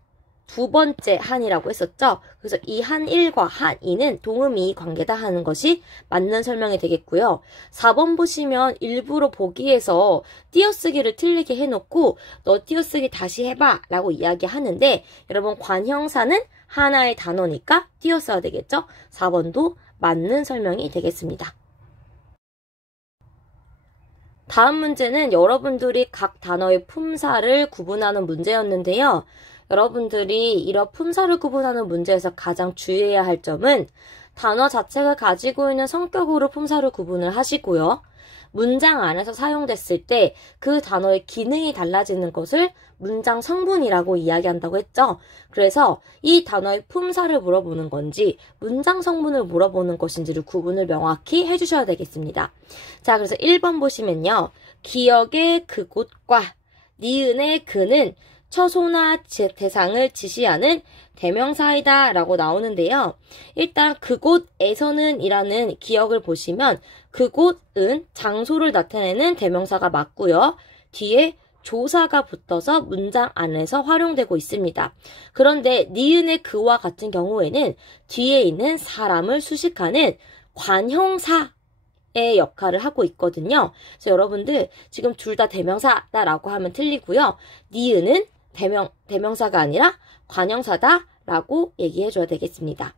두 번째 한이라고 했었죠. 그래서 이 한1과 한2는 동음이 관계다 하는 것이 맞는 설명이 되겠고요. 4번 보시면 일부러 보기에서 띄어쓰기를 틀리게 해놓고 너 띄어쓰기 다시 해봐 라고 이야기하는데 여러분 관형사는 하나의 단어니까 띄어써야 되겠죠. 4번도 맞는 설명이 되겠습니다. 다음 문제는 여러분들이 각 단어의 품사를 구분하는 문제였는데요. 여러분들이 이런 품사를 구분하는 문제에서 가장 주의해야 할 점은 단어 자체가 가지고 있는 성격으로 품사를 구분을 하시고요. 문장 안에서 사용됐을 때 그 단어의 기능이 달라지는 것을 문장 성분이라고 이야기한다고 했죠. 그래서 이 단어의 품사를 물어보는 건지 문장 성분을 물어보는 것인지를 구분을 명확히 해주셔야 되겠습니다. 자, 그래서 1번 보시면요. 기억의 그곳과 니은의 그는 처소나 대상을 지시하는 대명사이다 라고 나오는데요. 일단 그곳에서는 이라는 기억을 보시면 그곳은 장소를 나타내는 대명사가 맞고요. 뒤에 조사가 붙어서 문장 안에서 활용되고 있습니다. 그런데 니은의 그와 같은 경우에는 뒤에 있는 사람을 수식하는 관형사의 역할을 하고 있거든요. 그래서 여러분들 지금 둘 다 대명사다라고 하면 틀리고요. 니은은 대명사가 아니라 관형사다라고 얘기해줘야 되겠습니다.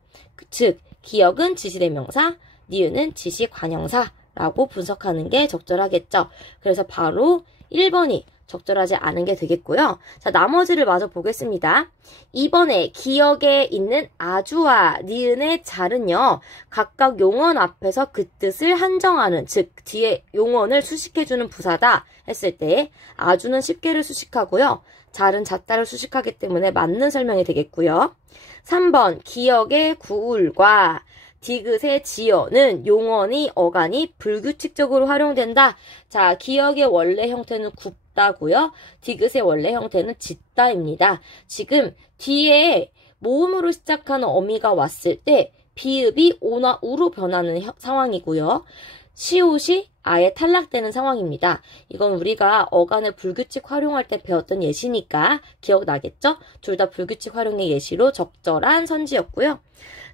즉 기억은 지시대명사, 니은은 지시관형사라고 분석하는 게 적절하겠죠. 그래서 바로 1번이 적절하지 않은 게 되겠고요. 자, 나머지를 마저 보겠습니다. 2번에 기억에 있는 아주와 니은의 잘은요. 각각 용언 앞에서 그 뜻을 한정하는, 즉 뒤에 용언을 수식해주는 부사다 했을 때 아주는 쉽게를 수식하고요. 잘은 잣다를 수식하기 때문에 맞는 설명이 되겠고요. 3번 기억의 구울과 디귿의 지어는 용언이 어간이 불규칙적으로 활용된다. 자, 기억의 원래 형태는 굽다고요. 디귿의 원래 형태는 짓다입니다. 지금 뒤에 모음으로 시작하는 어미가 왔을 때 비읍이 오나 우로 변하는 상황이고요. 시옷이 아예 탈락되는 상황입니다. 이건 우리가 어간을 불규칙 활용할 때 배웠던 예시니까 기억나겠죠? 둘 다 불규칙 활용의 예시로 적절한 선지였고요.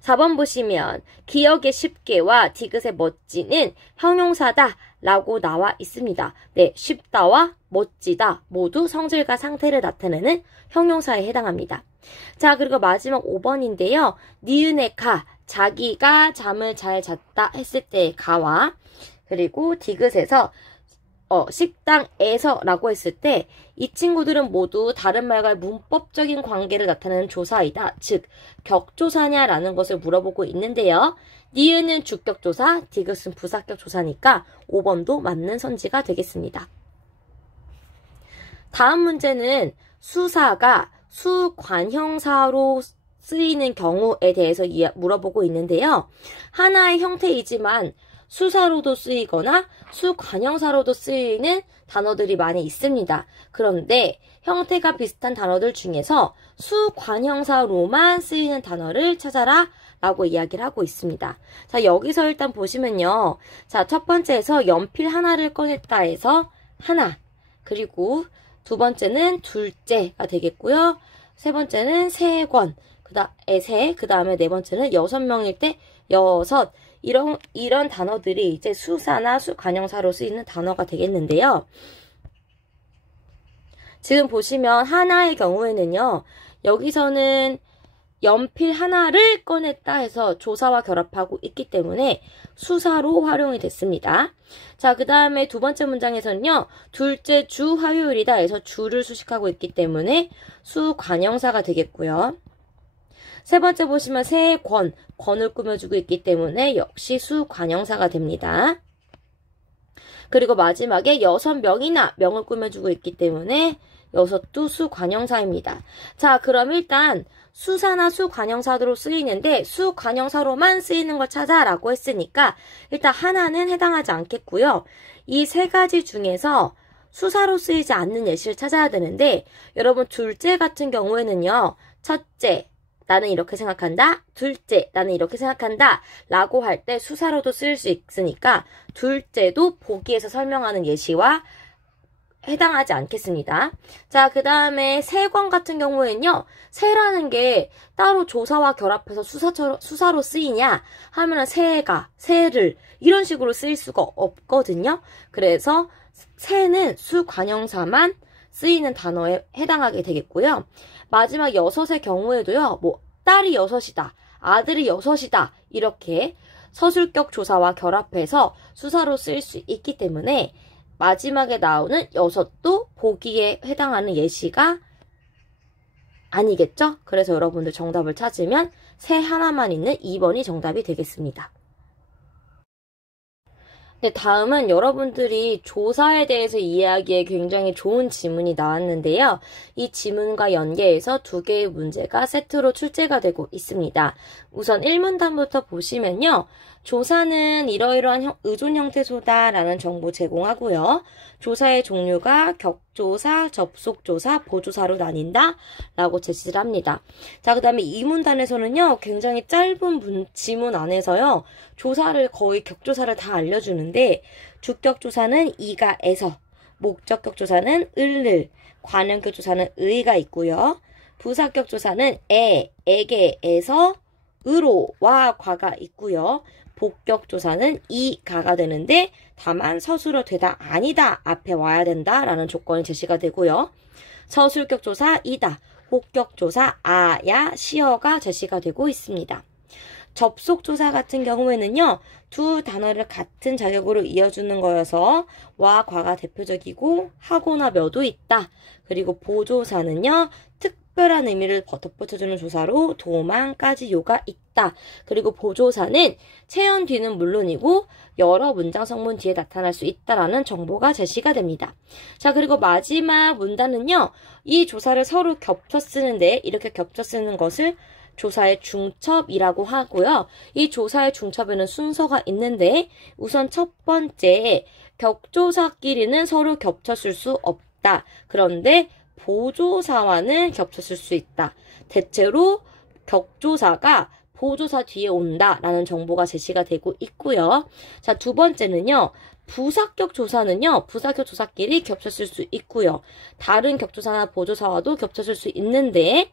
4번 보시면 기억의 쉽게와 디귿의 멋지는 형용사다 라고 나와 있습니다. 네, 쉽다와 멋지다 모두 성질과 상태를 나타내는 형용사에 해당합니다. 자, 그리고 마지막 5번인데요. 니은의 가, 자기가 잠을 잘 잤다 했을 때의 가와 그리고 디귿에서 식당에서 라고 했을 때 이 친구들은 모두 다른 말과의 문법적인 관계를 나타내는 조사이다. 즉, 격조사냐 라는 것을 물어보고 있는데요. 니은은 주격조사, 디귿은 부사격 조사니까 5번도 맞는 선지가 되겠습니다. 다음 문제는 수사가 수관형사로 쓰이는 경우에 대해서 물어보고 있는데요. 하나의 형태이지만 수사로도 쓰이거나 수관형사로도 쓰이는 단어들이 많이 있습니다. 그런데 형태가 비슷한 단어들 중에서 수관형사로만 쓰이는 단어를 찾아라 라고 이야기를 하고 있습니다. 자, 여기서 일단 보시면요. 자, 첫 번째에서 연필 하나를 꺼냈다 해서 하나, 그리고 두 번째는 둘째가 되겠고요. 세 번째는 세 권, 그 다음에 네 번째는 6명일 때 6, 이런 단어들이 이제 수사나 수관형사로 쓰이는 단어가 되겠는데요. 지금 보시면 하나의 경우에는요. 여기서는 연필 하나를 꺼냈다 해서 조사와 결합하고 있기 때문에 수사로 활용이 됐습니다. 자, 그 다음에 두 번째 문장에서는요. 둘째 주 화요일이다 해서 주를 수식하고 있기 때문에 수관형사가 되겠고요. 세 번째 보시면 세 권, 권을 꾸며주고 있기 때문에 역시 수관형사가 됩니다. 그리고 마지막에 6명이나 명을 꾸며주고 있기 때문에 6도 수관형사입니다. 자, 그럼 일단 수사나 수관형사로 쓰이는데 수관형사로만 쓰이는 걸 찾아라고 했으니까 일단 하나는 해당하지 않겠고요. 이 세 가지 중에서 수사로 쓰이지 않는 예시를 찾아야 되는데 여러분 둘째 같은 경우에는요. 첫째, 나는 이렇게 생각한다. 둘째, 나는 이렇게 생각한다. 라고 할 때 수사로도 쓰일 수 있으니까 둘째도 보기에서 설명하는 예시와 해당하지 않겠습니다. 자, 그 다음에 세권 같은 경우에는요. 세라는 게 따로 조사와 결합해서 수사로 쓰이냐 하면은 세가, 세를 이런 식으로 쓰일 수가 없거든요. 그래서 세는 수관형사만 쓰이는 단어에 해당하게 되겠고요. 마지막 6의 경우에도요. 딸이 6이다. 아들이 6이다. 이렇게 서술격 조사와 결합해서 수사로 쓰일 수 있기 때문에 마지막에 나오는 6도 보기에 해당하는 예시가 아니겠죠? 그래서 여러분들 정답을 찾으면 세 하나만 있는 2번이 정답이 되겠습니다. 네, 다음은 여러분들이 조사에 대해서 이해하기에 굉장히 좋은 지문이 나왔는데요. 이 지문과 연계해서 두 개의 문제가 세트로 출제가 되고 있습니다. 우선 1문단부터 보시면요. 조사는 이러이러한 의존 형태소다라는 정보 제공하고요. 조사의 종류가 격조사, 접속조사, 보조사로 나뉜다 라고 제시를 합니다. 자, 그 다음에 이 문단에서는요. 굉장히 짧은 지문 안에서요. 조사를 거의 격조사를 다 알려주는데 주격조사는 이가 에서, 목적격조사는 을을, 관형격조사는 의가 있고요. 부사격조사는 에게, 에서, 으로, 와, 과가 있고요. 복격조사는 이, 가가 되는데 다만 서술어 되다, 아니다 앞에 와야 된다 라는 조건이 제시가 되고요. 서술격조사 이다, 복격조사 아야, 시어가 제시가 되고 있습니다. 접속조사 같은 경우에는요. 두 단어를 같은 자격으로 이어주는 거여서 와, 과가 대표적이고 하거나 몇도 있다. 그리고 보조사는요. 특별한 의미를 덧붙여주는 조사로 도만까지 요가 있다. 그리고 보조사는 체연 뒤는 물론이고 여러 문장 성문 뒤에 나타날 수 있다라는 정보가 제시가 됩니다. 자, 그리고 마지막 문단은요. 이 조사를 서로 겹쳐 쓰는데 이렇게 겹쳐 쓰는 것을 조사의 중첩이라고 하고요. 이 조사의 중첩에는 순서가 있는데 우선 첫 번째 격조사끼리는 서로 겹쳤을 수 없다. 그런데 보조사와는 겹쳤을 수 있다. 대체로 격조사가 보조사 뒤에 온다라는 정보가 제시가 되고 있고요. 자, 두 번째는요. 부사격 조사는요. 부사격 조사끼리 겹쳤을 수 있고요. 다른 격조사나 보조사와도 겹쳤을 수 있는데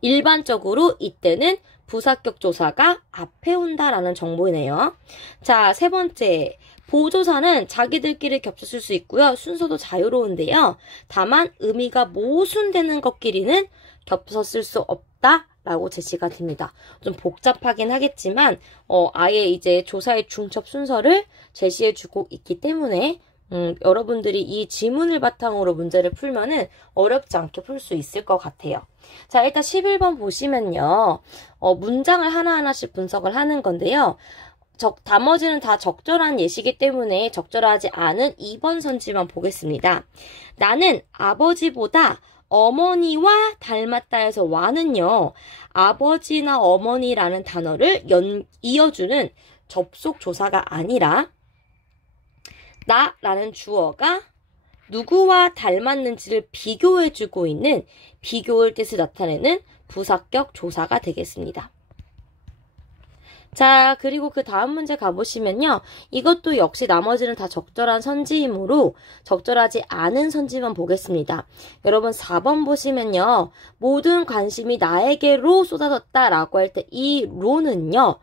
일반적으로 이때는 부사격 조사가 앞에 온다라는 정보이네요. 자, 세 번째 보조사는 자기들끼리 겹쳤을 수 있고요. 순서도 자유로운데요. 다만 의미가 모순되는 것끼리는 겹쳤을 수 없다라고 제시가 됩니다. 좀 복잡하긴 하겠지만 아예 이제 조사의 중첩 순서를 제시해주고 있기 때문에 여러분들이 이 지문을 바탕으로 문제를 풀면은 어렵지 않게 풀 수 있을 것 같아요. 자, 일단 11번 보시면요. 문장을 하나하나씩 분석을 하는 건데요. 나머지는 다 적절한 예시이기 때문에 적절하지 않은 2번 선지만 보겠습니다. 나는 아버지보다 어머니와 닮았다 해서 와는요. 아버지나 어머니라는 단어를 이어주는 접속 조사가 아니라 나라는 주어가 누구와 닮았는지를 비교해주고 있는 비교의 뜻을 나타내는 부사격 조사가 되겠습니다. 자, 그리고 그 다음 문제 가보시면요. 이것도 역시 나머지는 다 적절한 선지이므로 적절하지 않은 선지만 보겠습니다. 여러분 4번 보시면요. 모든 관심이 나에게로 쏟아졌다 라고 할 때 이 로는요.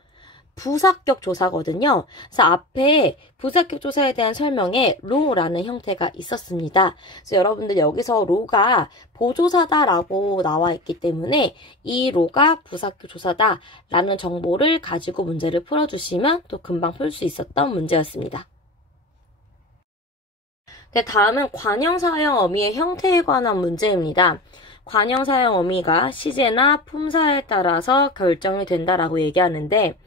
부사격 조사거든요. 그래서 앞에 부사격 조사에 대한 설명에 로라는 형태가 있었습니다. 그래서 여러분들 여기서 로가 보조사다라고 나와 있기 때문에 이 로가 부사격 조사다라는 정보를 가지고 문제를 풀어주시면 또 금방 풀 수 있었던 문제였습니다. 네, 다음은 관형사형 어미의 형태에 관한 문제입니다. 관형사형 어미가 시제나 품사에 따라서 결정이 된다라고 얘기하는데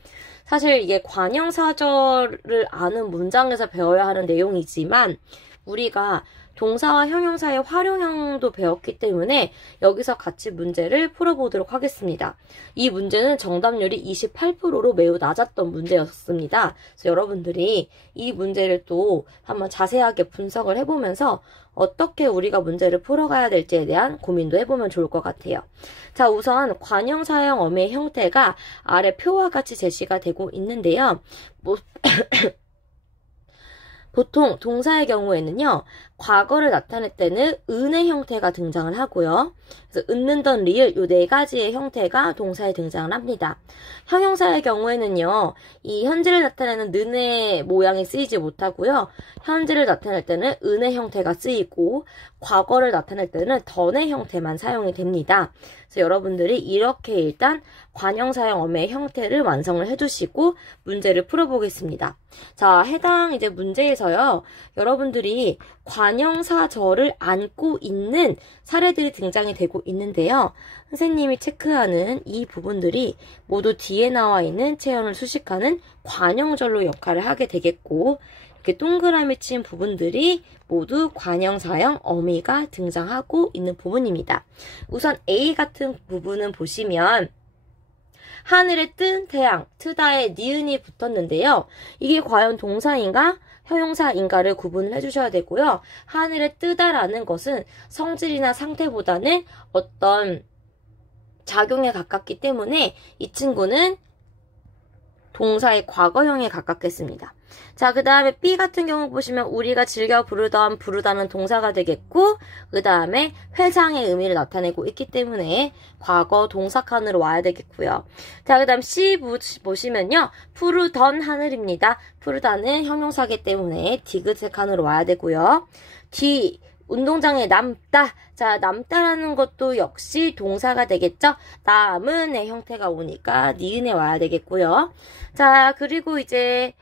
사실 이게 관형사절을 아는 문장에서 배워야 하는 내용이지만 우리가 동사와 형용사의 활용형도 배웠기 때문에 여기서 같이 문제를 풀어보도록 하겠습니다. 이 문제는 정답률이 28%로 매우 낮았던 문제였습니다. 그래서 여러분들이 이 문제를 또 한번 자세하게 분석을 해보면서 어떻게 우리가 문제를 풀어가야 될지에 대한 고민도 해보면 좋을 것 같아요. 자, 우선 관형사형 어미의 형태가 아래 표와 같이 제시가 되고 있는데요. 보통 동사의 경우에는요. 과거를 나타낼 때는 은의 형태가 등장을 하고요. 그래서 은는던 리을 요 네 가지의 형태가 동사에 등장을 합니다. 형용사의 경우에는요. 이 현재를 나타내는 는의 모양이 쓰이지 못하고요. 현재를 나타낼 때는 은의 형태가 쓰이고 과거를 나타낼 때는 던의 형태만 사용이 됩니다. 그래서 여러분들이 이렇게 일단 관형사형 어미의 형태를 완성을 해주시고 문제를 풀어보겠습니다. 자, 해당 이제 문제에서요. 여러분들이 관형사절을 안고 있는 사례들이 등장이 되고 있는데요. 선생님이 체크하는 이 부분들이 모두 뒤에 나와 있는 체형을 수식하는 관형절로 역할을 하게 되겠고 이렇게 동그라미 친 부분들이 모두 관형사형 어미가 등장하고 있는 부분입니다. 우선 A 같은 부분은 보시면 하늘에 뜬 태양, 트다에 니은이 붙었는데요. 이게 과연 동사인가? 형용사인가를 구분을 해주셔야 되고요. 하늘에 뜨다라는 것은 성질이나 상태보다는 어떤 작용에 가깝기 때문에 이 친구는 동사의 과거형에 가깝겠습니다. 자, 그 다음에 B 같은 경우 보시면 우리가 즐겨 부르다는 동사가 되겠고 그 다음에 회상의 의미를 나타내고 있기 때문에 과거 동사 칸으로 와야 되겠고요. 자, 그 다음 C 보시면요. 푸르던 하늘입니다. 푸르다는 형용사기 때문에 디귿의 칸으로 와야 되고요. D 운동장에 남다. 자, 남다라는 것도 역시 동사가 되겠죠? 남은의 형태가 오니까 니은에 와야 되겠고요. 자, 그리고 이제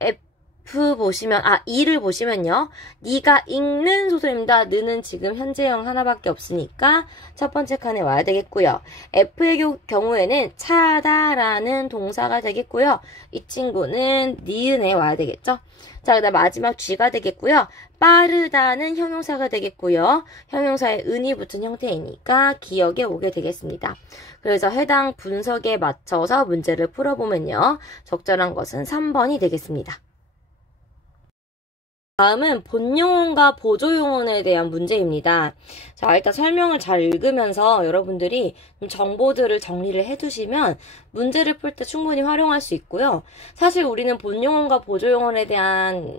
F 보시면, E를 보시면요. 니가 읽는 소설입니다. 느는 지금 현재형 하나밖에 없으니까 첫 번째 칸에 와야 되겠고요. F의 경우에는 차다라는 동사가 되겠고요. 이 친구는 니은에 와야 되겠죠? 자, 그다음 마지막 G가 되겠고요. 빠르다는 형용사가 되겠고요. 형용사에 은이 붙은 형태이니까 기억에 오게 되겠습니다. 그래서 해당 분석에 맞춰서 문제를 풀어보면요. 적절한 것은 3번이 되겠습니다. 다음은 본용언과 보조용언에 대한 문제입니다. 자, 일단 설명을 잘 읽으면서 여러분들이 좀 정보들을 정리를 해두시면 문제를 풀 때 충분히 활용할 수 있고요. 사실 우리는 본용언과 보조용언에 대한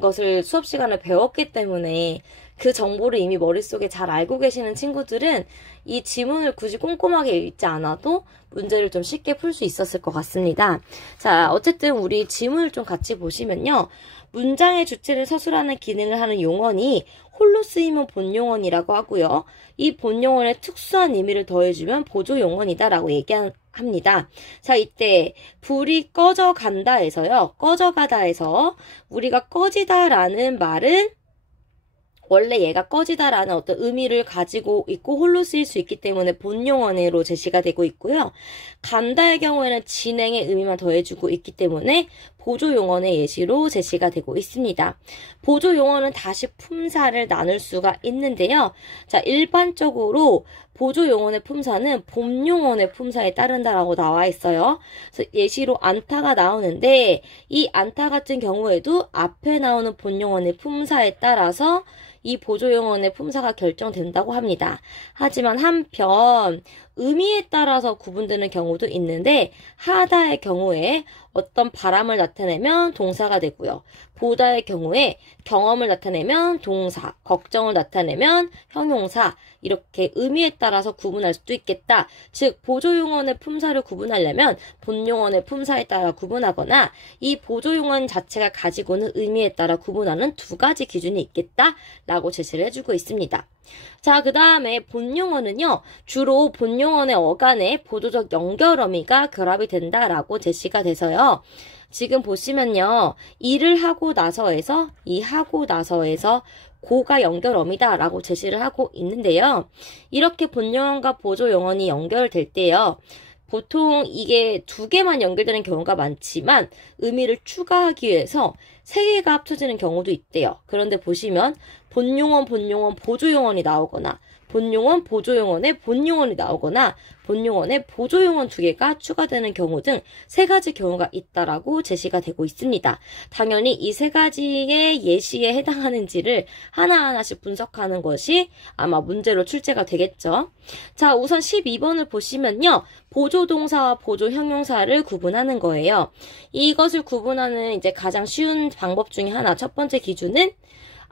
것을 수업 시간에 배웠기 때문에 그 정보를 이미 머릿속에 잘 알고 계시는 친구들은 이 지문을 굳이 꼼꼼하게 읽지 않아도 문제를 좀 쉽게 풀 수 있었을 것 같습니다. 자, 어쨌든 우리 지문을 좀 같이 보시면요. 문장의 주체를 서술하는 기능을 하는 용언이 홀로 쓰이면 본용언이라고 하고요. 이 본용언에 특수한 의미를 더해주면 보조용언이다라고 얘기합니다. 자, 이때 불이 꺼져간다에서요. 꺼져가다에서 우리가 꺼지다라는 말은 원래 얘가 꺼지다라는 어떤 의미를 가지고 있고 홀로 쓰일 수 있기 때문에 본용언으로 제시가 되고 있고요. 간다의 경우에는 진행의 의미만 더해주고 있기 때문에 보조용언의 예시로 제시가 되고 있습니다. 보조용언은 다시 품사를 나눌 수가 있는데요. 자, 일반적으로 보조용언의 품사는 본용언의 품사에 따른다라고 나와 있어요. 그래서 예시로 안타가 나오는데 이 안타 같은 경우에도 앞에 나오는 본용언의 품사에 따라서 이 보조용언의 품사가 결정된다고 합니다. 하지만 한편 의미에 따라서 구분되는 경우도 있는데 하다의 경우에 어떤 바람을 나타내면 동사가 되고요. 보다의 경우에 경험을 나타내면 동사, 걱정을 나타내면 형용사, 이렇게 의미에 따라서 구분할 수도 있겠다. 즉 보조용언의 품사를 구분하려면 본용언의 품사에 따라 구분하거나 이 보조용언 자체가 가지고 있는 의미에 따라 구분하는 두 가지 기준이 있겠다라고 제시를 해주고 있습니다. 자, 그 다음에 본용언은요. 주로 본용언의 어간에 보조적 연결어미가 결합이 된다라고 제시가 돼서요. 지금 보시면요. 일을 하고 나서에서 이 하고 나서에서 고가 연결어미다라고 제시를 하고 있는데요. 이렇게 본용언과 보조용언이 연결될 때요. 보통 이게 두 개만 연결되는 경우가 많지만 의미를 추가하기 위해서 세 개가 합쳐지는 경우도 있대요. 그런데 보시면 본용언, 보조용언이 나오거나 본용언, 보조용언에 본용언이 나오거나 본용언에 보조용언 두 개가 추가되는 경우 등 세 가지 경우가 있다라고 제시가 되고 있습니다. 당연히 이 세 가지의 예시에 해당하는지를 하나하나씩 분석하는 것이 아마 문제로 출제가 되겠죠. 자, 우선 12번을 보시면요. 보조동사와 보조형용사를 구분하는 거예요. 이것을 구분하는 이제 가장 쉬운 방법 중에 하나, 첫 번째 기준은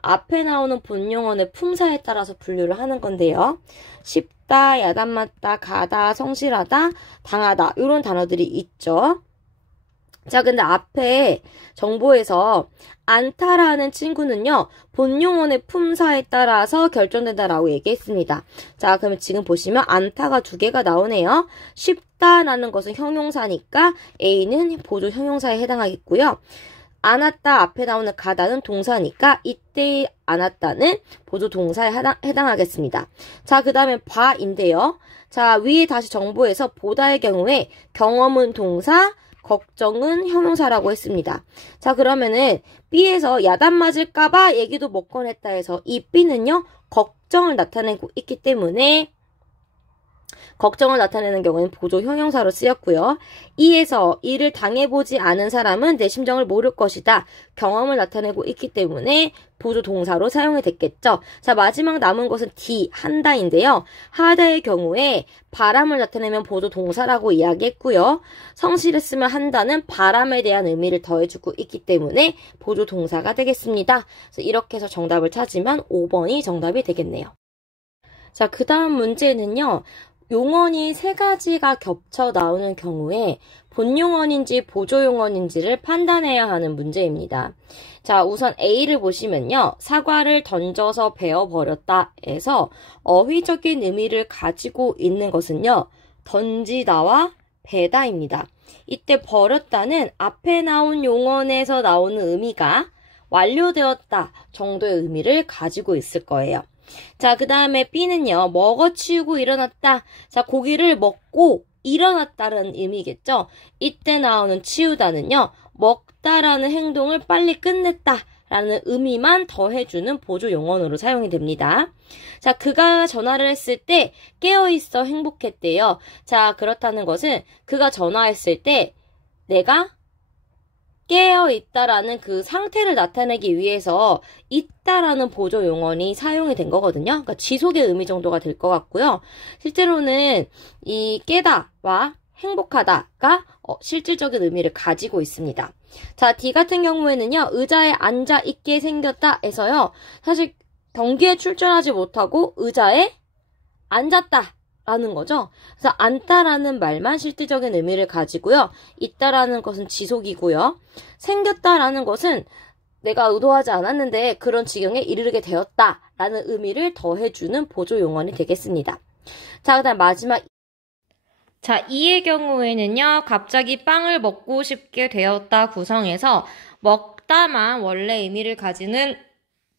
앞에 나오는 본용언의 품사에 따라서 분류를 하는 건데요. 쉽다, 야단맞다, 가다, 성실하다, 당하다 이런 단어들이 있죠. 자, 근데 앞에 정보에서 안타라는 친구는요. 본용언의 품사에 따라서 결정된다라고 얘기했습니다. 자, 그러면 지금 보시면 안타가 두 개가 나오네요. 쉽다라는 것은 형용사니까 A는 보조 형용사에 해당하겠고요. 안았다 앞에 나오는 가다는 동사니까 이때 안았다는 보조 동사에 해당하겠습니다. 자, 그 다음에 봐인데요. 자, 위에 다시 정보에서 보다의 경우에 경험은 동사, 걱정은 형용사라고 했습니다. 자, 그러면은 B에서 야단 맞을까봐 얘기도 못 꺼냈다 해서 이 B는요, 걱정을 나타내고 있기 때문에 걱정을 나타내는 경우는 보조 형용사로 쓰였고요. 이에서 이를 당해보지 않은 사람은 내 심정을 모를 것이다. 경험을 나타내고 있기 때문에 보조 동사로 사용이 됐겠죠. 자, 마지막 남은 것은 D, 한다인데요. 하다의 경우에 바람을 나타내면 보조 동사라고 이야기했고요. 성실했으면 한다는 바람에 대한 의미를 더해주고 있기 때문에 보조 동사가 되겠습니다. 그래서 이렇게 해서 정답을 찾으면 5번이 정답이 되겠네요. 자, 그 다음 문제는요. 용언이 세 가지가 겹쳐 나오는 경우에 본용언인지 보조용언인지를 판단해야 하는 문제입니다. 자, 우선 A를 보시면요. 사과를 던져서 베어버렸다 해서 어휘적인 의미를 가지고 있는 것은요. 던지다와 베다입니다. 이때 버렸다는 앞에 나온 용언에서 나오는 의미가 완료되었다 정도의 의미를 가지고 있을 거예요. 자, 그 다음에 B는요. 먹어치우고 일어났다. 자, 고기를 먹고 일어났다라는 의미겠죠. 이때 나오는 치우다는요. 먹다라는 행동을 빨리 끝냈다라는 의미만 더해주는 보조 용언으로 사용이 됩니다. 자, 그가 전화를 했을 때 깨어있어 행복했대요. 자, 그렇다는 것은 그가 전화했을 때 내가 깨어있다라는 그 상태를 나타내기 위해서 있다라는 보조 용언이 사용이 된 거거든요. 그러니까 지속의 의미 정도가 될 것 같고요. 실제로는 이 깨다와 행복하다가 실질적인 의미를 가지고 있습니다. 자, D 같은 경우에는요. 의자에 앉아 있게 생겼다 해서요. 사실 경기에 출전하지 못하고 의자에 앉았다 라는 거죠. 그래서 앉다라는 말만 실질적인 의미를 가지고요. 있다라는 것은 지속이고요. 생겼다라는 것은 내가 의도하지 않았는데 그런 지경에 이르게 되었다 라는 의미를 더해주는 보조 용언이 되겠습니다. 자, 그다음 마지막. 자, 이의 경우에는요, 갑자기 빵을 먹고 싶게 되었다 구성해서 먹다만 원래 의미를 가지는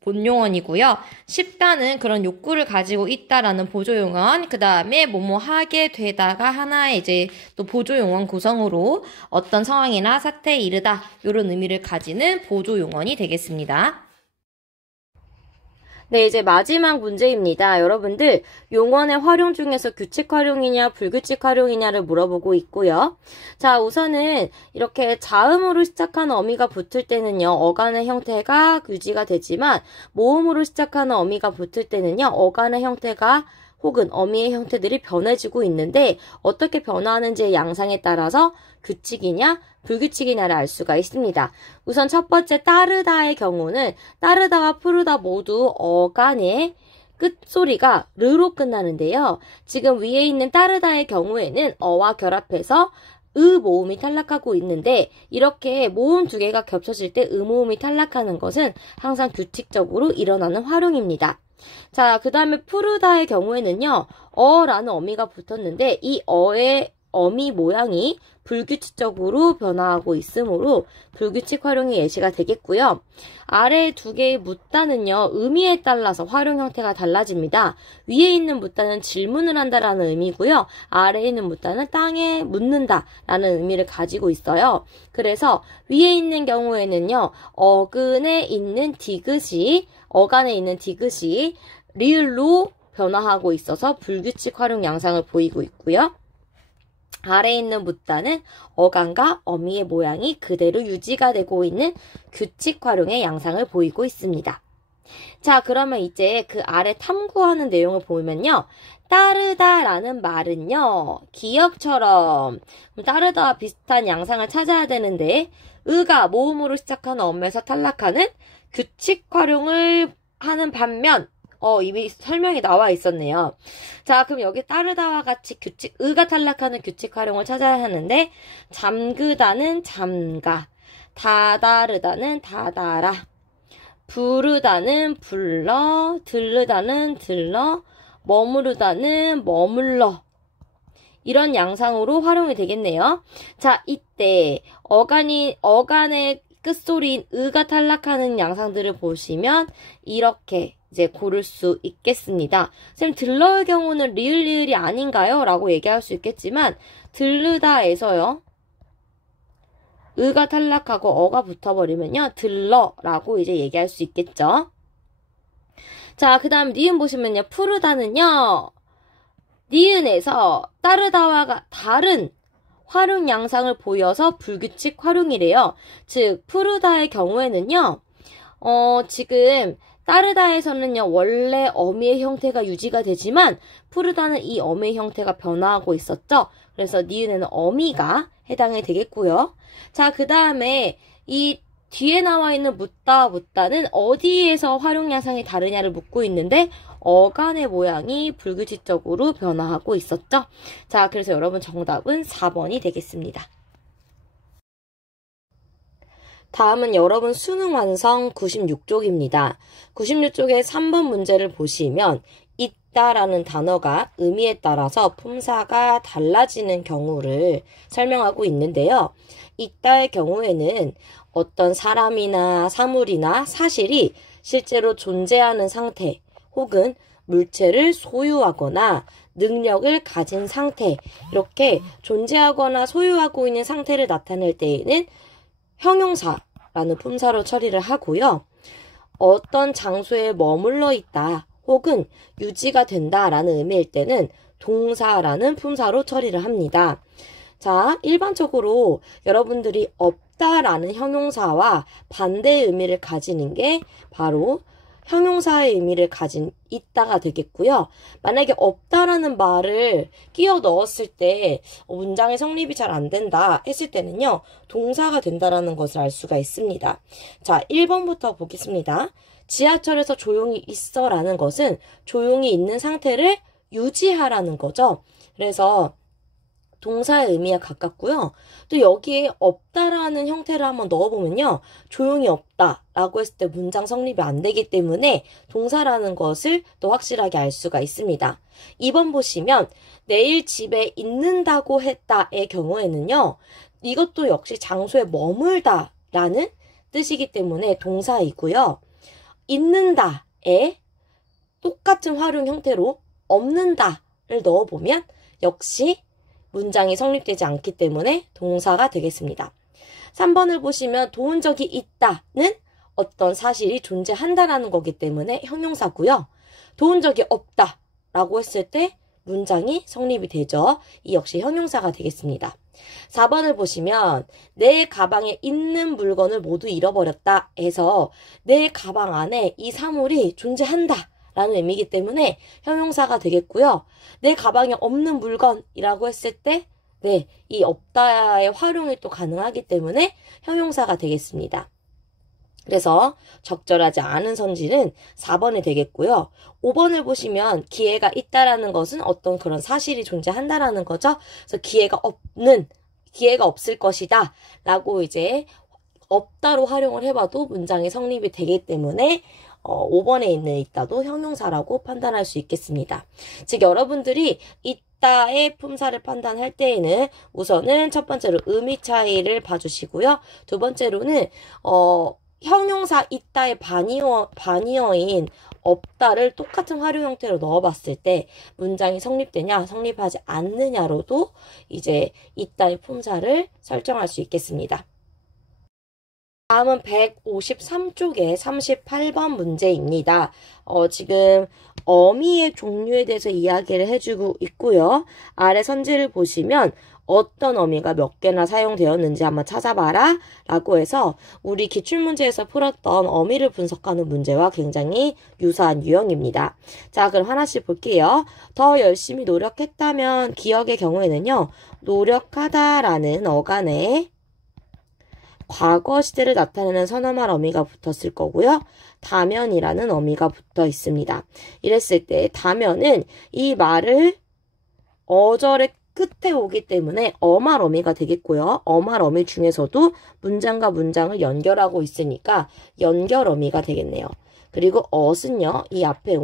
본용언이고요. 싶다는 그런 욕구를 가지고 있다라는 보조용언, 그 다음에 뭐뭐 하게 되다가 하나의 이제 또 보조용언 구성으로 어떤 상황이나 사태에 이르다 이런 의미를 가지는 보조용언이 되겠습니다. 네, 이제 마지막 문제입니다. 여러분들, 용언의 활용 중에서 규칙 활용이냐 불규칙 활용이냐를 물어보고 있고요. 자, 우선은 이렇게 자음으로 시작하는 어미가 붙을 때는요, 어간의 형태가 유지가 되지만 모음으로 시작하는 어미가 붙을 때는요, 어간의 형태가 혹은 어미의 형태들이 변해지고 있는데 어떻게 변화하는지의 양상에 따라서 규칙이냐 불규칙이냐를 알 수가 있습니다. 우선 첫 번째 따르다의 경우는 따르다와 푸르다 모두 어간의 끝소리가 르로 끝나는데요. 지금 위에 있는 따르다의 경우에는 어와 결합해서 의 모음이 탈락하고 있는데 이렇게 모음 두 개가 겹쳐질 때 의모음이 탈락하는 것은 항상 규칙적으로 일어나는 활용입니다. 자, 그 다음에 푸르다의 경우에는요, 어라는 어미가 붙었는데 이 어의 어미 모양이 불규칙적으로 변화하고 있으므로 불규칙 활용이 예시가 되겠고요. 아래 두 개의 묻다는요, 의미에 따라서 활용 형태가 달라집니다. 위에 있는 묻다는 질문을 한다라는 의미고요. 아래에 있는 묻다는 땅에 묻는다라는 의미를 가지고 있어요. 그래서 위에 있는 경우에는요, 어간에 있는 디귿이 리을로 변화하고 있어서 불규칙 활용 양상을 보이고 있고요. 아래에 있는 묻다는 어간과 어미의 모양이 그대로 유지가 되고 있는 규칙 활용의 양상을 보이고 있습니다. 자, 그러면 이제 그 아래 탐구하는 내용을 보면요. 따르다라는 말은요, 기역처럼 따르다와 비슷한 양상을 찾아야 되는데 의가 모음으로 시작하는 어미에서 탈락하는 규칙 활용을 하는 반면 이미 설명이 나와 있었네요. 자, 그럼 여기 따르다와 같이 의가 탈락하는 규칙 활용을 찾아야 하는데, 잠그다는 잠가, 다다르다는 다다라, 부르다는 불러, 들르다는 들러, 머무르다는 머물러. 이런 양상으로 활용이 되겠네요. 자, 이때 어간의 끝소리인 의가 탈락하는 양상들을 보시면 이렇게 이제 고를 수 있겠습니다. 쌤, 들러의 경우는 리을이 아닌가요? 라고 얘기할 수 있겠지만 들르다에서요, 의가 탈락하고 어가 붙어버리면요, 들러라고 이제 얘기할 수 있겠죠. 자, 그 다음 니은 보시면요, 푸르다는요, 니은에서 따르다와 다른 활용 양상을 보여서 불규칙 활용이래요. 즉, 푸르다의 경우에는요, 지금 따르다에서는요, 원래 어미의 형태가 유지가 되지만 푸르다는 이 어미의 형태가 변화하고 있었죠. 그래서 니은에는 어미가 해당이 되겠고요. 자, 그 다음에 이 뒤에 나와 있는 묻다는 어디에서 활용 양상이 다르냐를 묻고 있는데 어간의 모양이 불규칙적으로 변화하고 있었죠. 자, 그래서 여러분 정답은 4번이 되겠습니다. 다음은 여러분 수능 완성 96쪽입니다. 96쪽의 3번 문제를 보시면 있다라는 단어가 의미에 따라서 품사가 달라지는 경우를 설명하고 있는데요. 있다의 경우에는 어떤 사람이나 사물이나 사실이 실제로 존재하는 상태 혹은 물체를 소유하거나 능력을 가진 상태, 이렇게 존재하거나 소유하고 있는 상태를 나타낼 때에는 형용사라는 품사로 처리를 하고요. 어떤 장소에 머물러 있다 혹은 유지가 된다라는 의미일 때는 동사라는 품사로 처리를 합니다. 자, 일반적으로 여러분들이 없다라는 형용사와 반대의 의미를 가지는 게 바로 형용사의 의미를 가진 있다가 되겠고요. 만약에 없다라는 말을 끼워 넣었을 때 문장의 성립이 잘 안 된다 했을 때는요. 동사가 된다라는 것을 알 수가 있습니다. 자, 1번부터 보겠습니다. 지하철에서 조용히 있어 라는 것은 조용히 있는 상태를 유지하라는 거죠. 그래서 동사의 의미에 가깝고요. 또 여기에 없다라는 형태를 한번 넣어보면요. 조용히 없다라고 했을 때 문장 성립이 안 되기 때문에 동사라는 것을 또 확실하게 알 수가 있습니다. 2번 보시면 내일 집에 있는다고 했다의 경우에는요. 이것도 역시 장소에 머물다라는 뜻이기 때문에 동사이고요. 있는다에 똑같은 활용 형태로 없는다를 넣어보면 역시 문장이 성립되지 않기 때문에 동사가 되겠습니다. 3번을 보시면 도운 적이 있다는 어떤 사실이 존재한다라는 거기 때문에 형용사고요. 도운 적이 없다라고 했을 때 문장이 성립이 되죠. 이 역시 형용사가 되겠습니다. 4번을 보시면 내 가방에 있는 물건을 모두 잃어버렸다 해서 내 가방 안에 이 사물이 존재한다 라는 의미이기 때문에 형용사가 되겠고요. 내 가방에 없는 물건이라고 했을 때 네, 이 없다의 활용이 또 가능하기 때문에 형용사가 되겠습니다. 그래서 적절하지 않은 선지는 4번이 되겠고요. 5번을 보시면 기회가 있다라는 것은 어떤 그런 사실이 존재한다라는 거죠. 그래서 기회가 없을 것이다 라고 이제 없다로 활용을 해봐도 문장이 성립이 되기 때문에 5번에 있는 있다도 형용사라고 판단할 수 있겠습니다. 즉 여러분들이 있다의 품사를 판단할 때에는 우선은 첫 번째로 의미 차이를 봐주시고요. 두 번째로는 형용사 있다의 반의어인 없다를 똑같은 활용 형태로 넣어봤을 때 문장이 성립되냐 성립하지 않느냐로도 이제 있다의 품사를 설정할 수 있겠습니다. 다음은 153쪽의 38번 문제입니다. 지금 어미의 종류에 대해서 이야기를 해주고 있고요. 아래 선지를 보시면 어떤 어미가 몇 개나 사용되었는지 한번 찾아봐라 라고 해서 우리 기출문제에서 풀었던 어미를 분석하는 문제와 굉장히 유사한 유형입니다. 자, 그럼 하나씩 볼게요. 더 열심히 노력했다면 기억의 경우에는요. 노력하다라는 어간에 과거 시제를 나타내는 선어말 어미가 붙었을 거고요. 다면이라는 어미가 붙어 있습니다. 이랬을 때 다면은 이 말을 어절의 끝에 오기 때문에 어말 어미가 되겠고요. 어말 어미 중에서도 문장과 문장을 연결하고 있으니까 연결 어미가 되겠네요. 그리고 엇은요. 이 앞에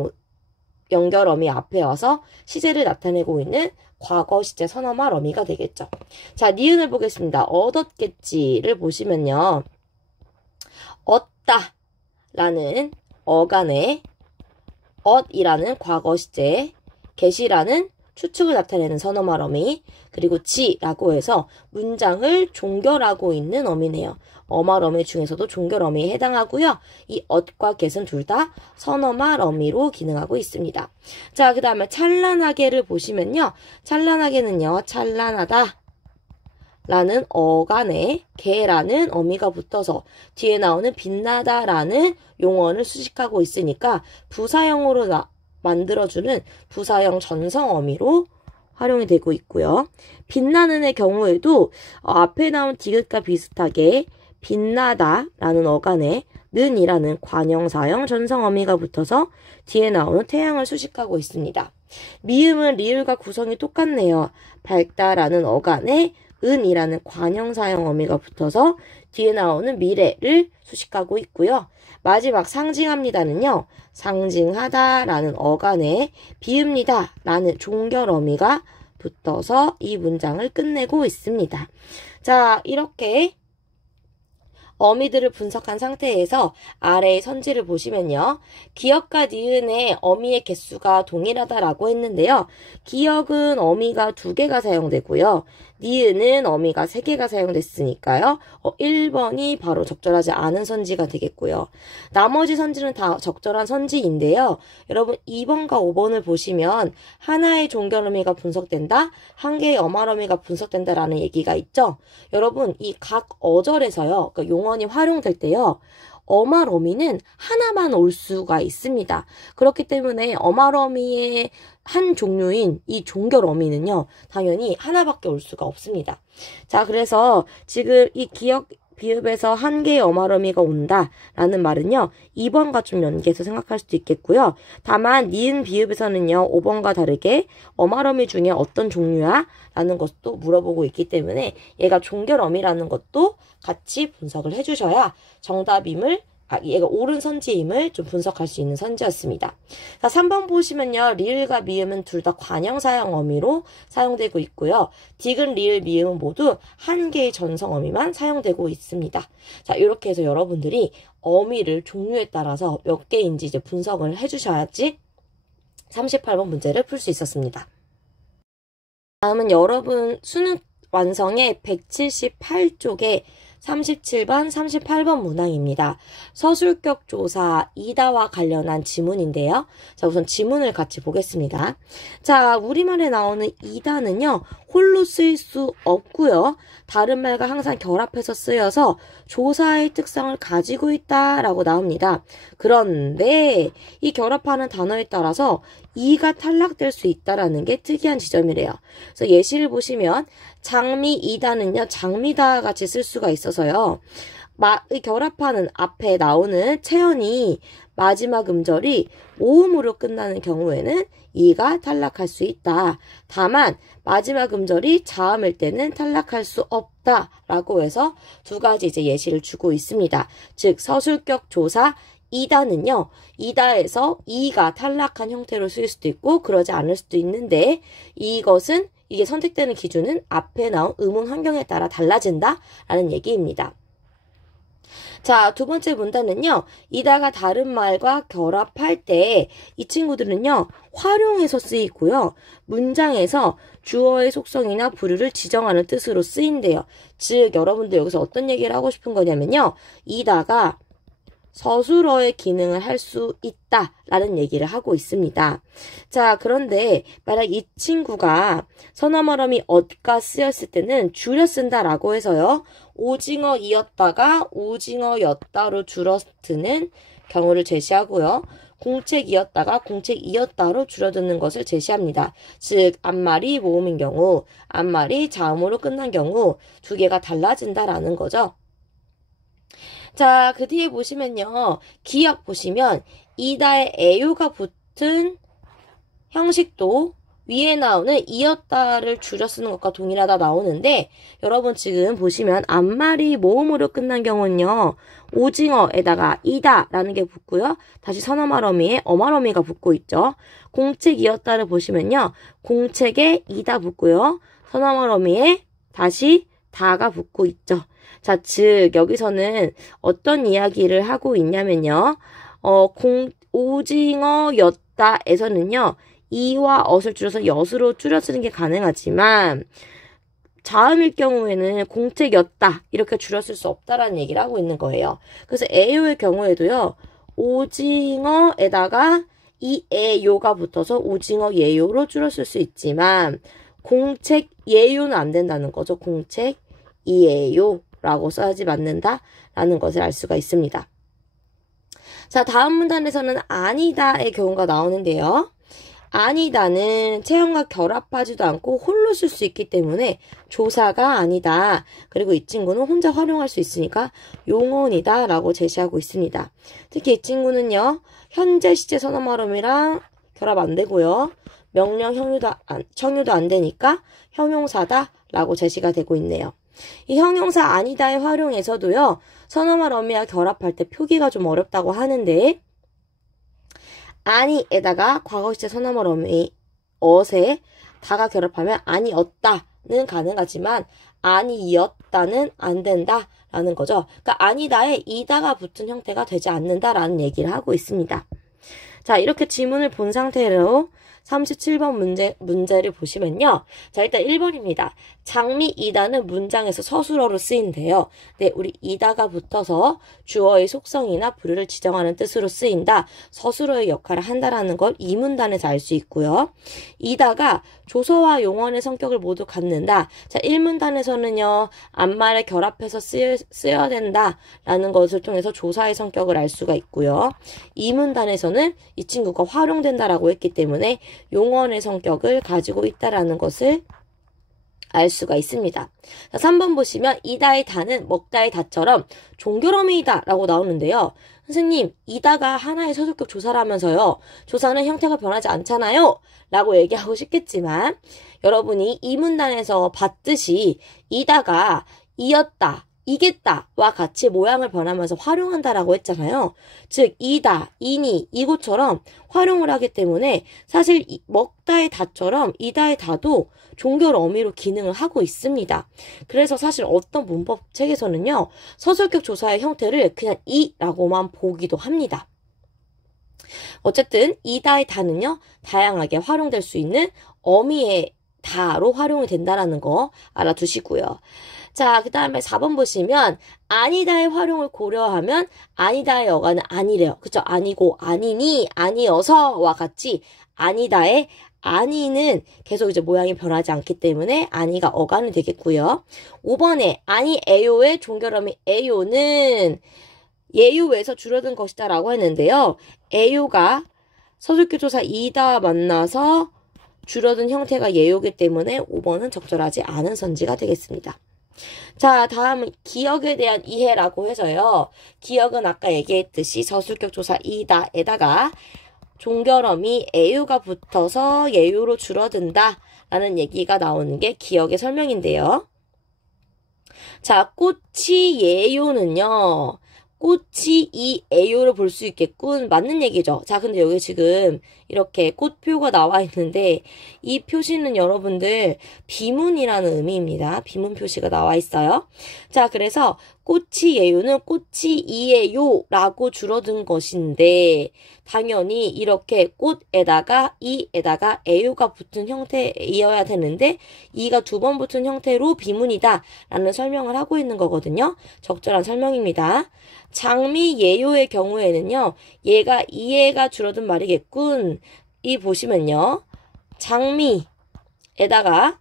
연결 어미 앞에 와서 시제를 나타내고 있는 과거 시제 선어말 어미가 되겠죠. 자, 니은을 보겠습니다. 얻었겠지를 보시면요. 얻다 라는 어간에 얻이라는 과거 시제, get이라는 추측을 나타내는 선어말 어미, 그리고 지라고 해서 문장을 종결하고 있는 어미네요. 어말 어미 중에서도 종결 어미에 해당하고요. 이 얻과 get은 둘 다 선어말 어미로 기능하고 있습니다. 자, 그 다음에 찬란하게를 보시면요. 찬란하게는요. 찬란하다 라는 어간에 개라는 어미가 붙어서 뒤에 나오는 빛나다 라는 용언을 수식하고 있으니까 부사형으로 만들어주는 부사형 전성 어미로 활용이 되고 있고요. 빛나는의 경우에도 앞에 나온 디귿과 비슷하게 빛나다 라는 어간에 는이라는 관형사형 전성 어미가 붙어서 뒤에 나오는 태양을 수식하고 있습니다. 미음은 리을과 구성이 똑같네요. 밝다라는 어간에 은이라는 관형사형 어미가 붙어서 뒤에 나오는 미래를 수식하고 있고요. 마지막 상징합니다는요. 상징하다라는 어간에 비읍니다라는 종결 어미가 붙어서 이 문장을 끝내고 있습니다. 자, 이렇게 어미들을 분석한 상태에서 아래의 선지를 보시면요. 기역과 니은의 어미의 개수가 동일하다라고 했는데요. 기역은 어미가 2개가 사용되고요. 니은은 어미가 3개가 사용됐으니까요. 1번이 바로 적절하지 않은 선지가 되겠고요. 나머지 선지는 다 적절한 선지인데요. 여러분 2번과 5번을 보시면 하나의 종결 어미가 분석된다, 한 개의 어말 어미가 분석된다라는 얘기가 있죠. 여러분 이 각 어절에서요. 그러니까 용언이 활용될 때요. 어말어미는 하나만 올 수가 있습니다. 그렇기 때문에 어말어미의 한 종류인 이 종결어미는요, 당연히 하나밖에 올 수가 없습니다. 자, 그래서 지금 이 기역 비읍에서 한 개의 어말어미가 온다라는 말은요, 2번과 좀 연계해서 생각할 수도 있겠고요. 다만 니은 비읍에서는요, 5번과 다르게 어말어미 중에 어떤 종류야? 라는 것도 물어보고 있기 때문에 얘가 종결어미라는 것도 같이 분석을 해주셔야 정답임을 얘가 옳은 선지임을 좀 분석할 수 있는 선지였습니다. 자, 3번 보시면요. 리을과 미음은 둘 다 관형사형 어미로 사용되고 있고요. 디귿, 리을, 미음은 모두 한 개의 전성어미만 사용되고 있습니다. 자, 이렇게 해서 여러분들이 어미를 종류에 따라서 몇 개인지 이제 분석을 해주셔야지 38번 문제를 풀 수 있었습니다. 다음은 여러분 수능 완성의 178쪽에 37번, 38번 문항입니다. 서술격 조사 이다와 관련한 지문인데요. 자, 우선 지문을 같이 보겠습니다. 자, 우리말에 나오는 이다는요, 홀로 쓰일 수 없고요. 다른 말과 항상 결합해서 쓰여서 조사의 특성을 가지고 있다라고 나옵니다. 그런데 이 결합하는 단어에 따라서 이가 탈락될 수 있다라는 게 특이한 지점이래요. 그래서 예시를 보시면 장미이다는요, 장미다 같이 쓸 수가 있어서요. 결합하는 앞에 나오는 체언이 마지막 음절이 모음으로 끝나는 경우에는 이가 탈락할 수 있다. 다만 마지막 음절이 자음일 때는 탈락할 수 없다라고 해서 두 가지 이제 예시를 주고 있습니다. 즉 서술격 조사 이다는요, 이다에서 이가 탈락한 형태로 쓰일 수도 있고 그러지 않을 수도 있는데 이게 선택되는 기준은 앞에 나온 음운 환경에 따라 달라진다 라는 얘기입니다. 자, 두 번째 문단은요, 이다가 다른 말과 결합할 때 이 친구들은요, 활용해서 쓰이고요, 문장에서 주어의 속성이나 부류를 지정하는 뜻으로 쓰인대요. 즉, 여러분들 여기서 어떤 얘기를 하고 싶은 거냐면요, 이다가 서술어의 기능을 할 수 있다라는 얘기를 하고 있습니다. 자, 그런데 만약 이 친구가 선어말음이 엇가 쓰였을 때는 줄여 쓴다라고 해서요. 오징어이었다가 오징어였다로 줄어드는 경우를 제시하고요. 공책이었다가 공책이었다로 줄어드는 것을 제시합니다. 즉, 앞말이 모음인 경우, 앞말이 자음으로 끝난 경우 두 개가 달라진다라는 거죠. 자, 그 뒤에 보시면요. 기역 보시면 이다에 애요가 붙은 형식도 위에 나오는 이었다를 줄여 쓰는 것과 동일하다 나오는데 여러분 지금 보시면 앞말이 모음으로 끝난 경우는요. 오징어에다가 이다라는 게 붙고요. 다시 선어말어미에 어말어미가 붙고 있죠. 공책이었다를 보시면요. 공책에 이다 붙고요. 선어말어미에 다시 다가 붙고 있죠. 자, 즉 여기서는 어떤 이야기를 하고 있냐면요. 오징어였다에서는요. 이와 엇을 줄여서 엿으로 줄여 쓰는 게 가능하지만 자음일 경우에는 공책이었다 이렇게 줄여 쓸 수 없다라는 얘기를 하고 있는 거예요. 그래서 애요의 경우에도요. 오징어에다가 이 애요가 붙어서 오징어 예요로 줄여 쓸 수 있지만 공책 예요는 안 된다는 거죠. 공책 이예요라고 써야지 맞는다라는 것을 알 수가 있습니다. 자, 다음 문단에서는 아니다의 경우가 나오는데요. 아니다는 체형과 결합하지도 않고 홀로 쓸 수 있기 때문에 조사가 아니다. 그리고 이 친구는 혼자 활용할 수 있으니까 용언이다 라고 제시하고 있습니다. 특히 이 친구는요. 현재 시제 선어말음이랑 결합 안 되고요. 명령 청유도 안 되니까 형용사다 라고 제시가 되고 있네요. 이 형용사 아니다의 활용에서도요. 선어말어미와 결합할 때 표기가 좀 어렵다고 하는데 아니에다가 과거시제 선어말어미 엇에 다가 결합하면 아니었다는 가능하지만 아니었다는 안 된다라는 거죠. 그러니까 아니다에 이다가 붙은 형태가 되지 않는다라는 얘기를 하고 있습니다. 자, 이렇게 지문을 본 상태로 37번 문제를 보시면요. 자, 일단 1번입니다. 장미 이다는 문장에서 서술어로 쓰인대요. 네, 우리 이다가 붙어서 주어의 속성이나 부류를 지정하는 뜻으로 쓰인다. 서술어의 역할을 한다라는 걸 이 문단에서 알 수 있고요. 이다가 조서와 용언의 성격을 모두 갖는다. 자, 1문단에서는요. 앞말을 결합해서 쓰여야 된다라는 것을 통해서 조사의 성격을 알 수가 있고요. 2문단에서는 이 친구가 활용된다라고 했기 때문에 용언의 성격을 가지고 있다라는 것을 알 수가 있습니다. 자, 3번 보시면 이다의 다는 먹다의 다처럼 종결어미이다 라고 나오는데요. 선생님, 이다가 하나의 서술격 조사라면서요. 조사는 형태가 변하지 않잖아요. 라고 얘기하고 싶겠지만 여러분이 이 문단에서 봤듯이 이다가 이었다, 이겠다와 같이 모양을 변하면서 활용한다라고 했잖아요. 즉 이다, 이니, 이고처럼 활용을 하기 때문에 사실 먹다의 다처럼 이다의 다도 종결 어미로 기능을 하고 있습니다. 그래서 사실 어떤 문법 책에서는요. 서술격 조사의 형태를 그냥 이라고만 보기도 합니다. 어쨌든 이다의 다는요. 다양하게 활용될 수 있는 어미의 다로 활용이 된다는 거 알아두시고요. 자, 그 다음에 4번 보시면 아니다의 활용을 고려하면 아니다의 어간은 아니래요. 그쵸? 아니고 아니니 아니어서와 같이 아니다의 아니는 계속 이제 모양이 변하지 않기 때문에 아니가 어간이 되겠고요. 5번에 아니에요의 종결어미 에요는 예요에서 줄어든 것이다 라고 했는데요. 에요가 서술격 조사 이다 만나서 줄어든 형태가 예요이기 때문에 5번은 적절하지 않은 선지가 되겠습니다. 자, 다음은 기억에 대한 이해라고 해서요. 기억은 아까 얘기했듯이 서술격 조사 이다에다가 종결어미 에요가 붙어서 예요로 줄어든다 라는 얘기가 나오는 게 기억의 설명인데요. 자, 꽃이 예요는요. 꽃이 이 에요를 볼 수 있겠군. 맞는 얘기죠. 자, 근데 여기 지금 이렇게 꽃표가 나와 있는데 이 표시는 여러분들 비문이라는 의미입니다. 비문 표시가 나와 있어요. 자, 그래서 꽃이 예요는 꽃이 이에요라고 줄어든 것인데 당연히 이렇게 꽃에다가 이에다가 에요가 붙은 형태이어야 되는데 이가 두 번 붙은 형태로 비문이다 라는 설명을 하고 있는 거거든요. 적절한 설명입니다. 장미 예요의 경우에는요. 얘가 이해가 줄어든 말이겠군. 이 보시면요. 장미에다가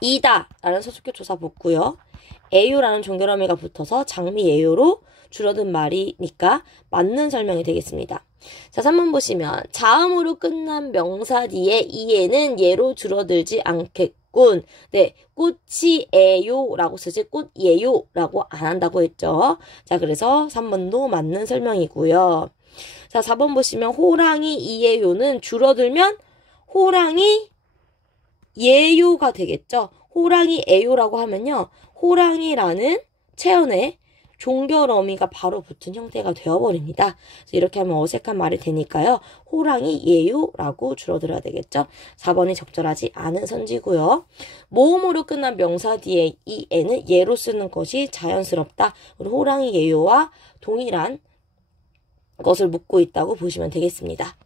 이다 라는 서술격 조사 붙고요. 에요라는 종결어미가 붙어서 장미 예요로 줄어든 말이니까 맞는 설명이 되겠습니다. 자, 3번 보시면 자음으로 끝난 명사 뒤에 이에는 예로 줄어들지 않겠군. 네, 꽃이 에요라고 쓰지 꽃예요라고 안 한다고 했죠. 자, 그래서 3번도 맞는 설명이고요. 자, 4번 보시면 호랑이 이에요는 줄어들면 호랑이 예요가 되겠죠. 호랑이 에요라고 하면요. 호랑이라는 체언에 종결어미가 바로 붙은 형태가 되어버립니다. 이렇게 하면 어색한 말이 되니까요. 호랑이 예요라고 줄어들어야 되겠죠. 4번이 적절하지 않은 선지고요. 모음으로 끝난 명사 뒤에 이 에는 예로 쓰는 것이 자연스럽다. 우리 호랑이 예요와 동일한 것을 묻고 있다고 보시면 되겠습니다.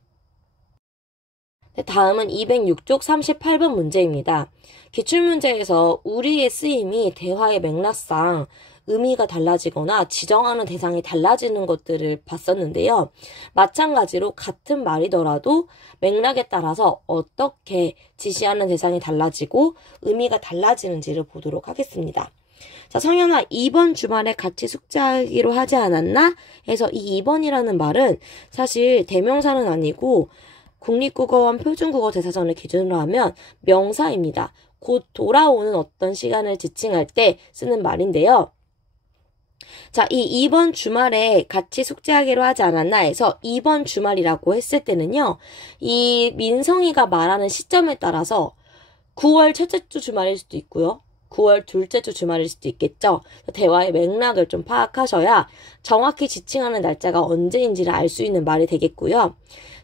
다음은 206쪽 38번 문제입니다. 기출문제에서 우리의 쓰임이 대화의 맥락상 의미가 달라지거나 지정하는 대상이 달라지는 것들을 봤었는데요. 마찬가지로 같은 말이더라도 맥락에 따라서 어떻게 지시하는 대상이 달라지고 의미가 달라지는지를 보도록 하겠습니다. 자, 성현아, 이번 주말에 같이 숙제하기로 하지 않았나? 해서 이 2번이라는 말은 사실 대명사는 아니고 국립국어원 표준국어 대사전을 기준으로 하면 명사입니다. 곧 돌아오는 어떤 시간을 지칭할 때 쓰는 말인데요. 자, 이 이번 주말에 같이 숙제하기로 하지 않았나 해서 이번 주말이라고 했을 때는요. 이 민성이가 말하는 시점에 따라서 9월 첫째 주 주말일 수도 있고요. 9월 둘째 주 주말일 수도 있겠죠. 대화의 맥락을 좀 파악하셔야 정확히 지칭하는 날짜가 언제인지를 알 수 있는 말이 되겠고요.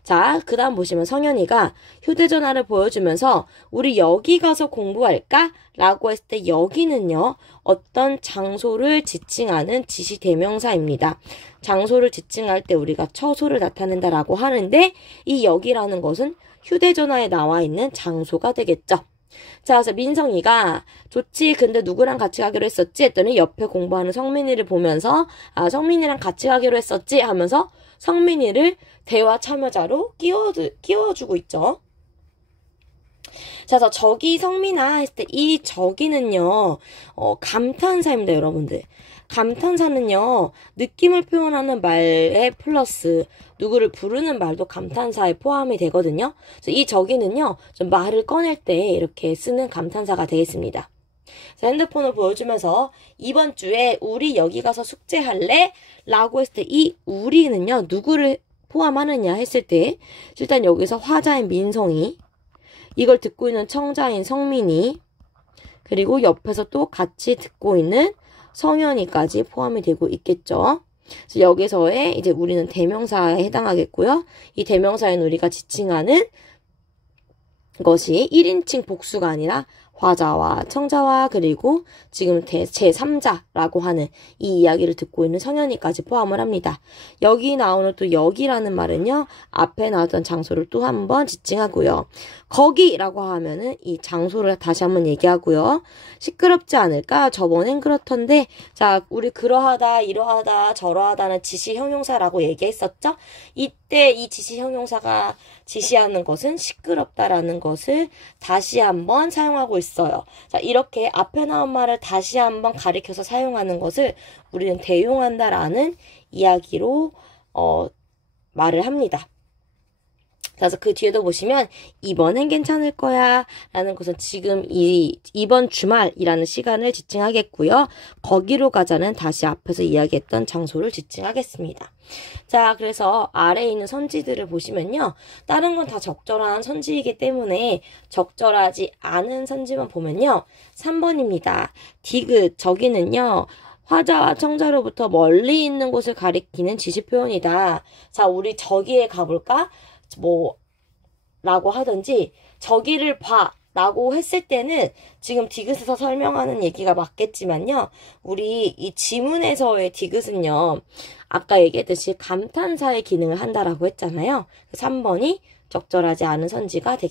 자, 그 다음 보시면 성현이가 휴대전화를 보여주면서 우리 여기 가서 공부할까? 라고 했을 때 여기는요. 어떤 장소를 지칭하는 지시대명사입니다. 장소를 지칭할 때 우리가 처소를 나타낸다라고 하는데 이 여기라는 것은 휴대전화에 나와 있는 장소가 되겠죠. 자, 그래서 민성이가 좋지, 근데 누구랑 같이 가기로 했었지? 했더니 옆에 공부하는 성민이를 보면서 아, 성민이랑 같이 가기로 했었지? 하면서 성민이를 대화 참여자로 끼워주고 있죠. 자, 그래서 저기 성민아 했을 때 이 저기는요, 감탄사입니다, 여러분들. 감탄사는요, 느낌을 표현하는 말에 플러스 누구를 부르는 말도 감탄사에 포함이 되거든요. 그래서 이 저기는요, 좀 말을 꺼낼 때 이렇게 쓰는 감탄사가 되겠습니다. 자, 핸드폰을 보여주면서 이번 주에 우리 여기 가서 숙제할래? 라고 했을 때 이 우리는요, 누구를 포함하느냐 했을 때 일단 여기서 화자인 민성이, 이걸 듣고 있는 청자인 성민이, 그리고 옆에서 또 같이 듣고 있는 성현이까지 포함이 되고 있겠죠. 그래서 여기서의 이제 우리는 대명사에 해당하겠고요. 이 대명사인 우리가 지칭하는 것이 1인칭 복수가 아니라 화자와 청자와 그리고 지금 제3자라고 하는 이 이야기를 듣고 있는 성현이까지 포함을 합니다. 여기 나오는 또 여기라는 말은요, 앞에 나왔던 장소를 또 한번 지칭하고요. 거기라고 하면은 이 장소를 다시 한번 얘기하고요. 시끄럽지 않을까? 저번엔 그렇던데, 자, 우리 그러하다, 이러하다, 저러하다는 지시 형용사라고 얘기했었죠? 이때 이 지시 형용사가 지시하는 것은 시끄럽다라는 것을 다시 한번 사용하고 있어요. 자, 이렇게 앞에 나온 말을 다시 한번 가리켜서 사용하는 것을 우리는 대용한다라는 이야기로 말을 합니다. 그래서 그 뒤에도 보시면 이번엔 괜찮을 거야 라는 것은 지금 이번 주말이라는 시간을 지칭하겠고요. 거기로 가자는 다시 앞에서 이야기했던 장소를 지칭하겠습니다. 자, 그래서 아래에 있는 선지들을 보시면요. 다른 건 다 적절한 선지이기 때문에 적절하지 않은 선지만 보면요. 3번입니다. 디귿, 저기는요. 화자와 청자로부터 멀리 있는 곳을 가리키는 지시 표현이다. 자, 우리 저기에 가볼까? 라고 하든지 저기를 봐 라고 했을 때는 지금 디귿에서 설명하는 얘기가 맞겠지만요. 우리 이 지문에서의 디귿은요. 아까 얘기했듯이 감탄사의 기능을 한다라고 했잖아요. 3번이 적절하지 않은 선지가 되겠습니다.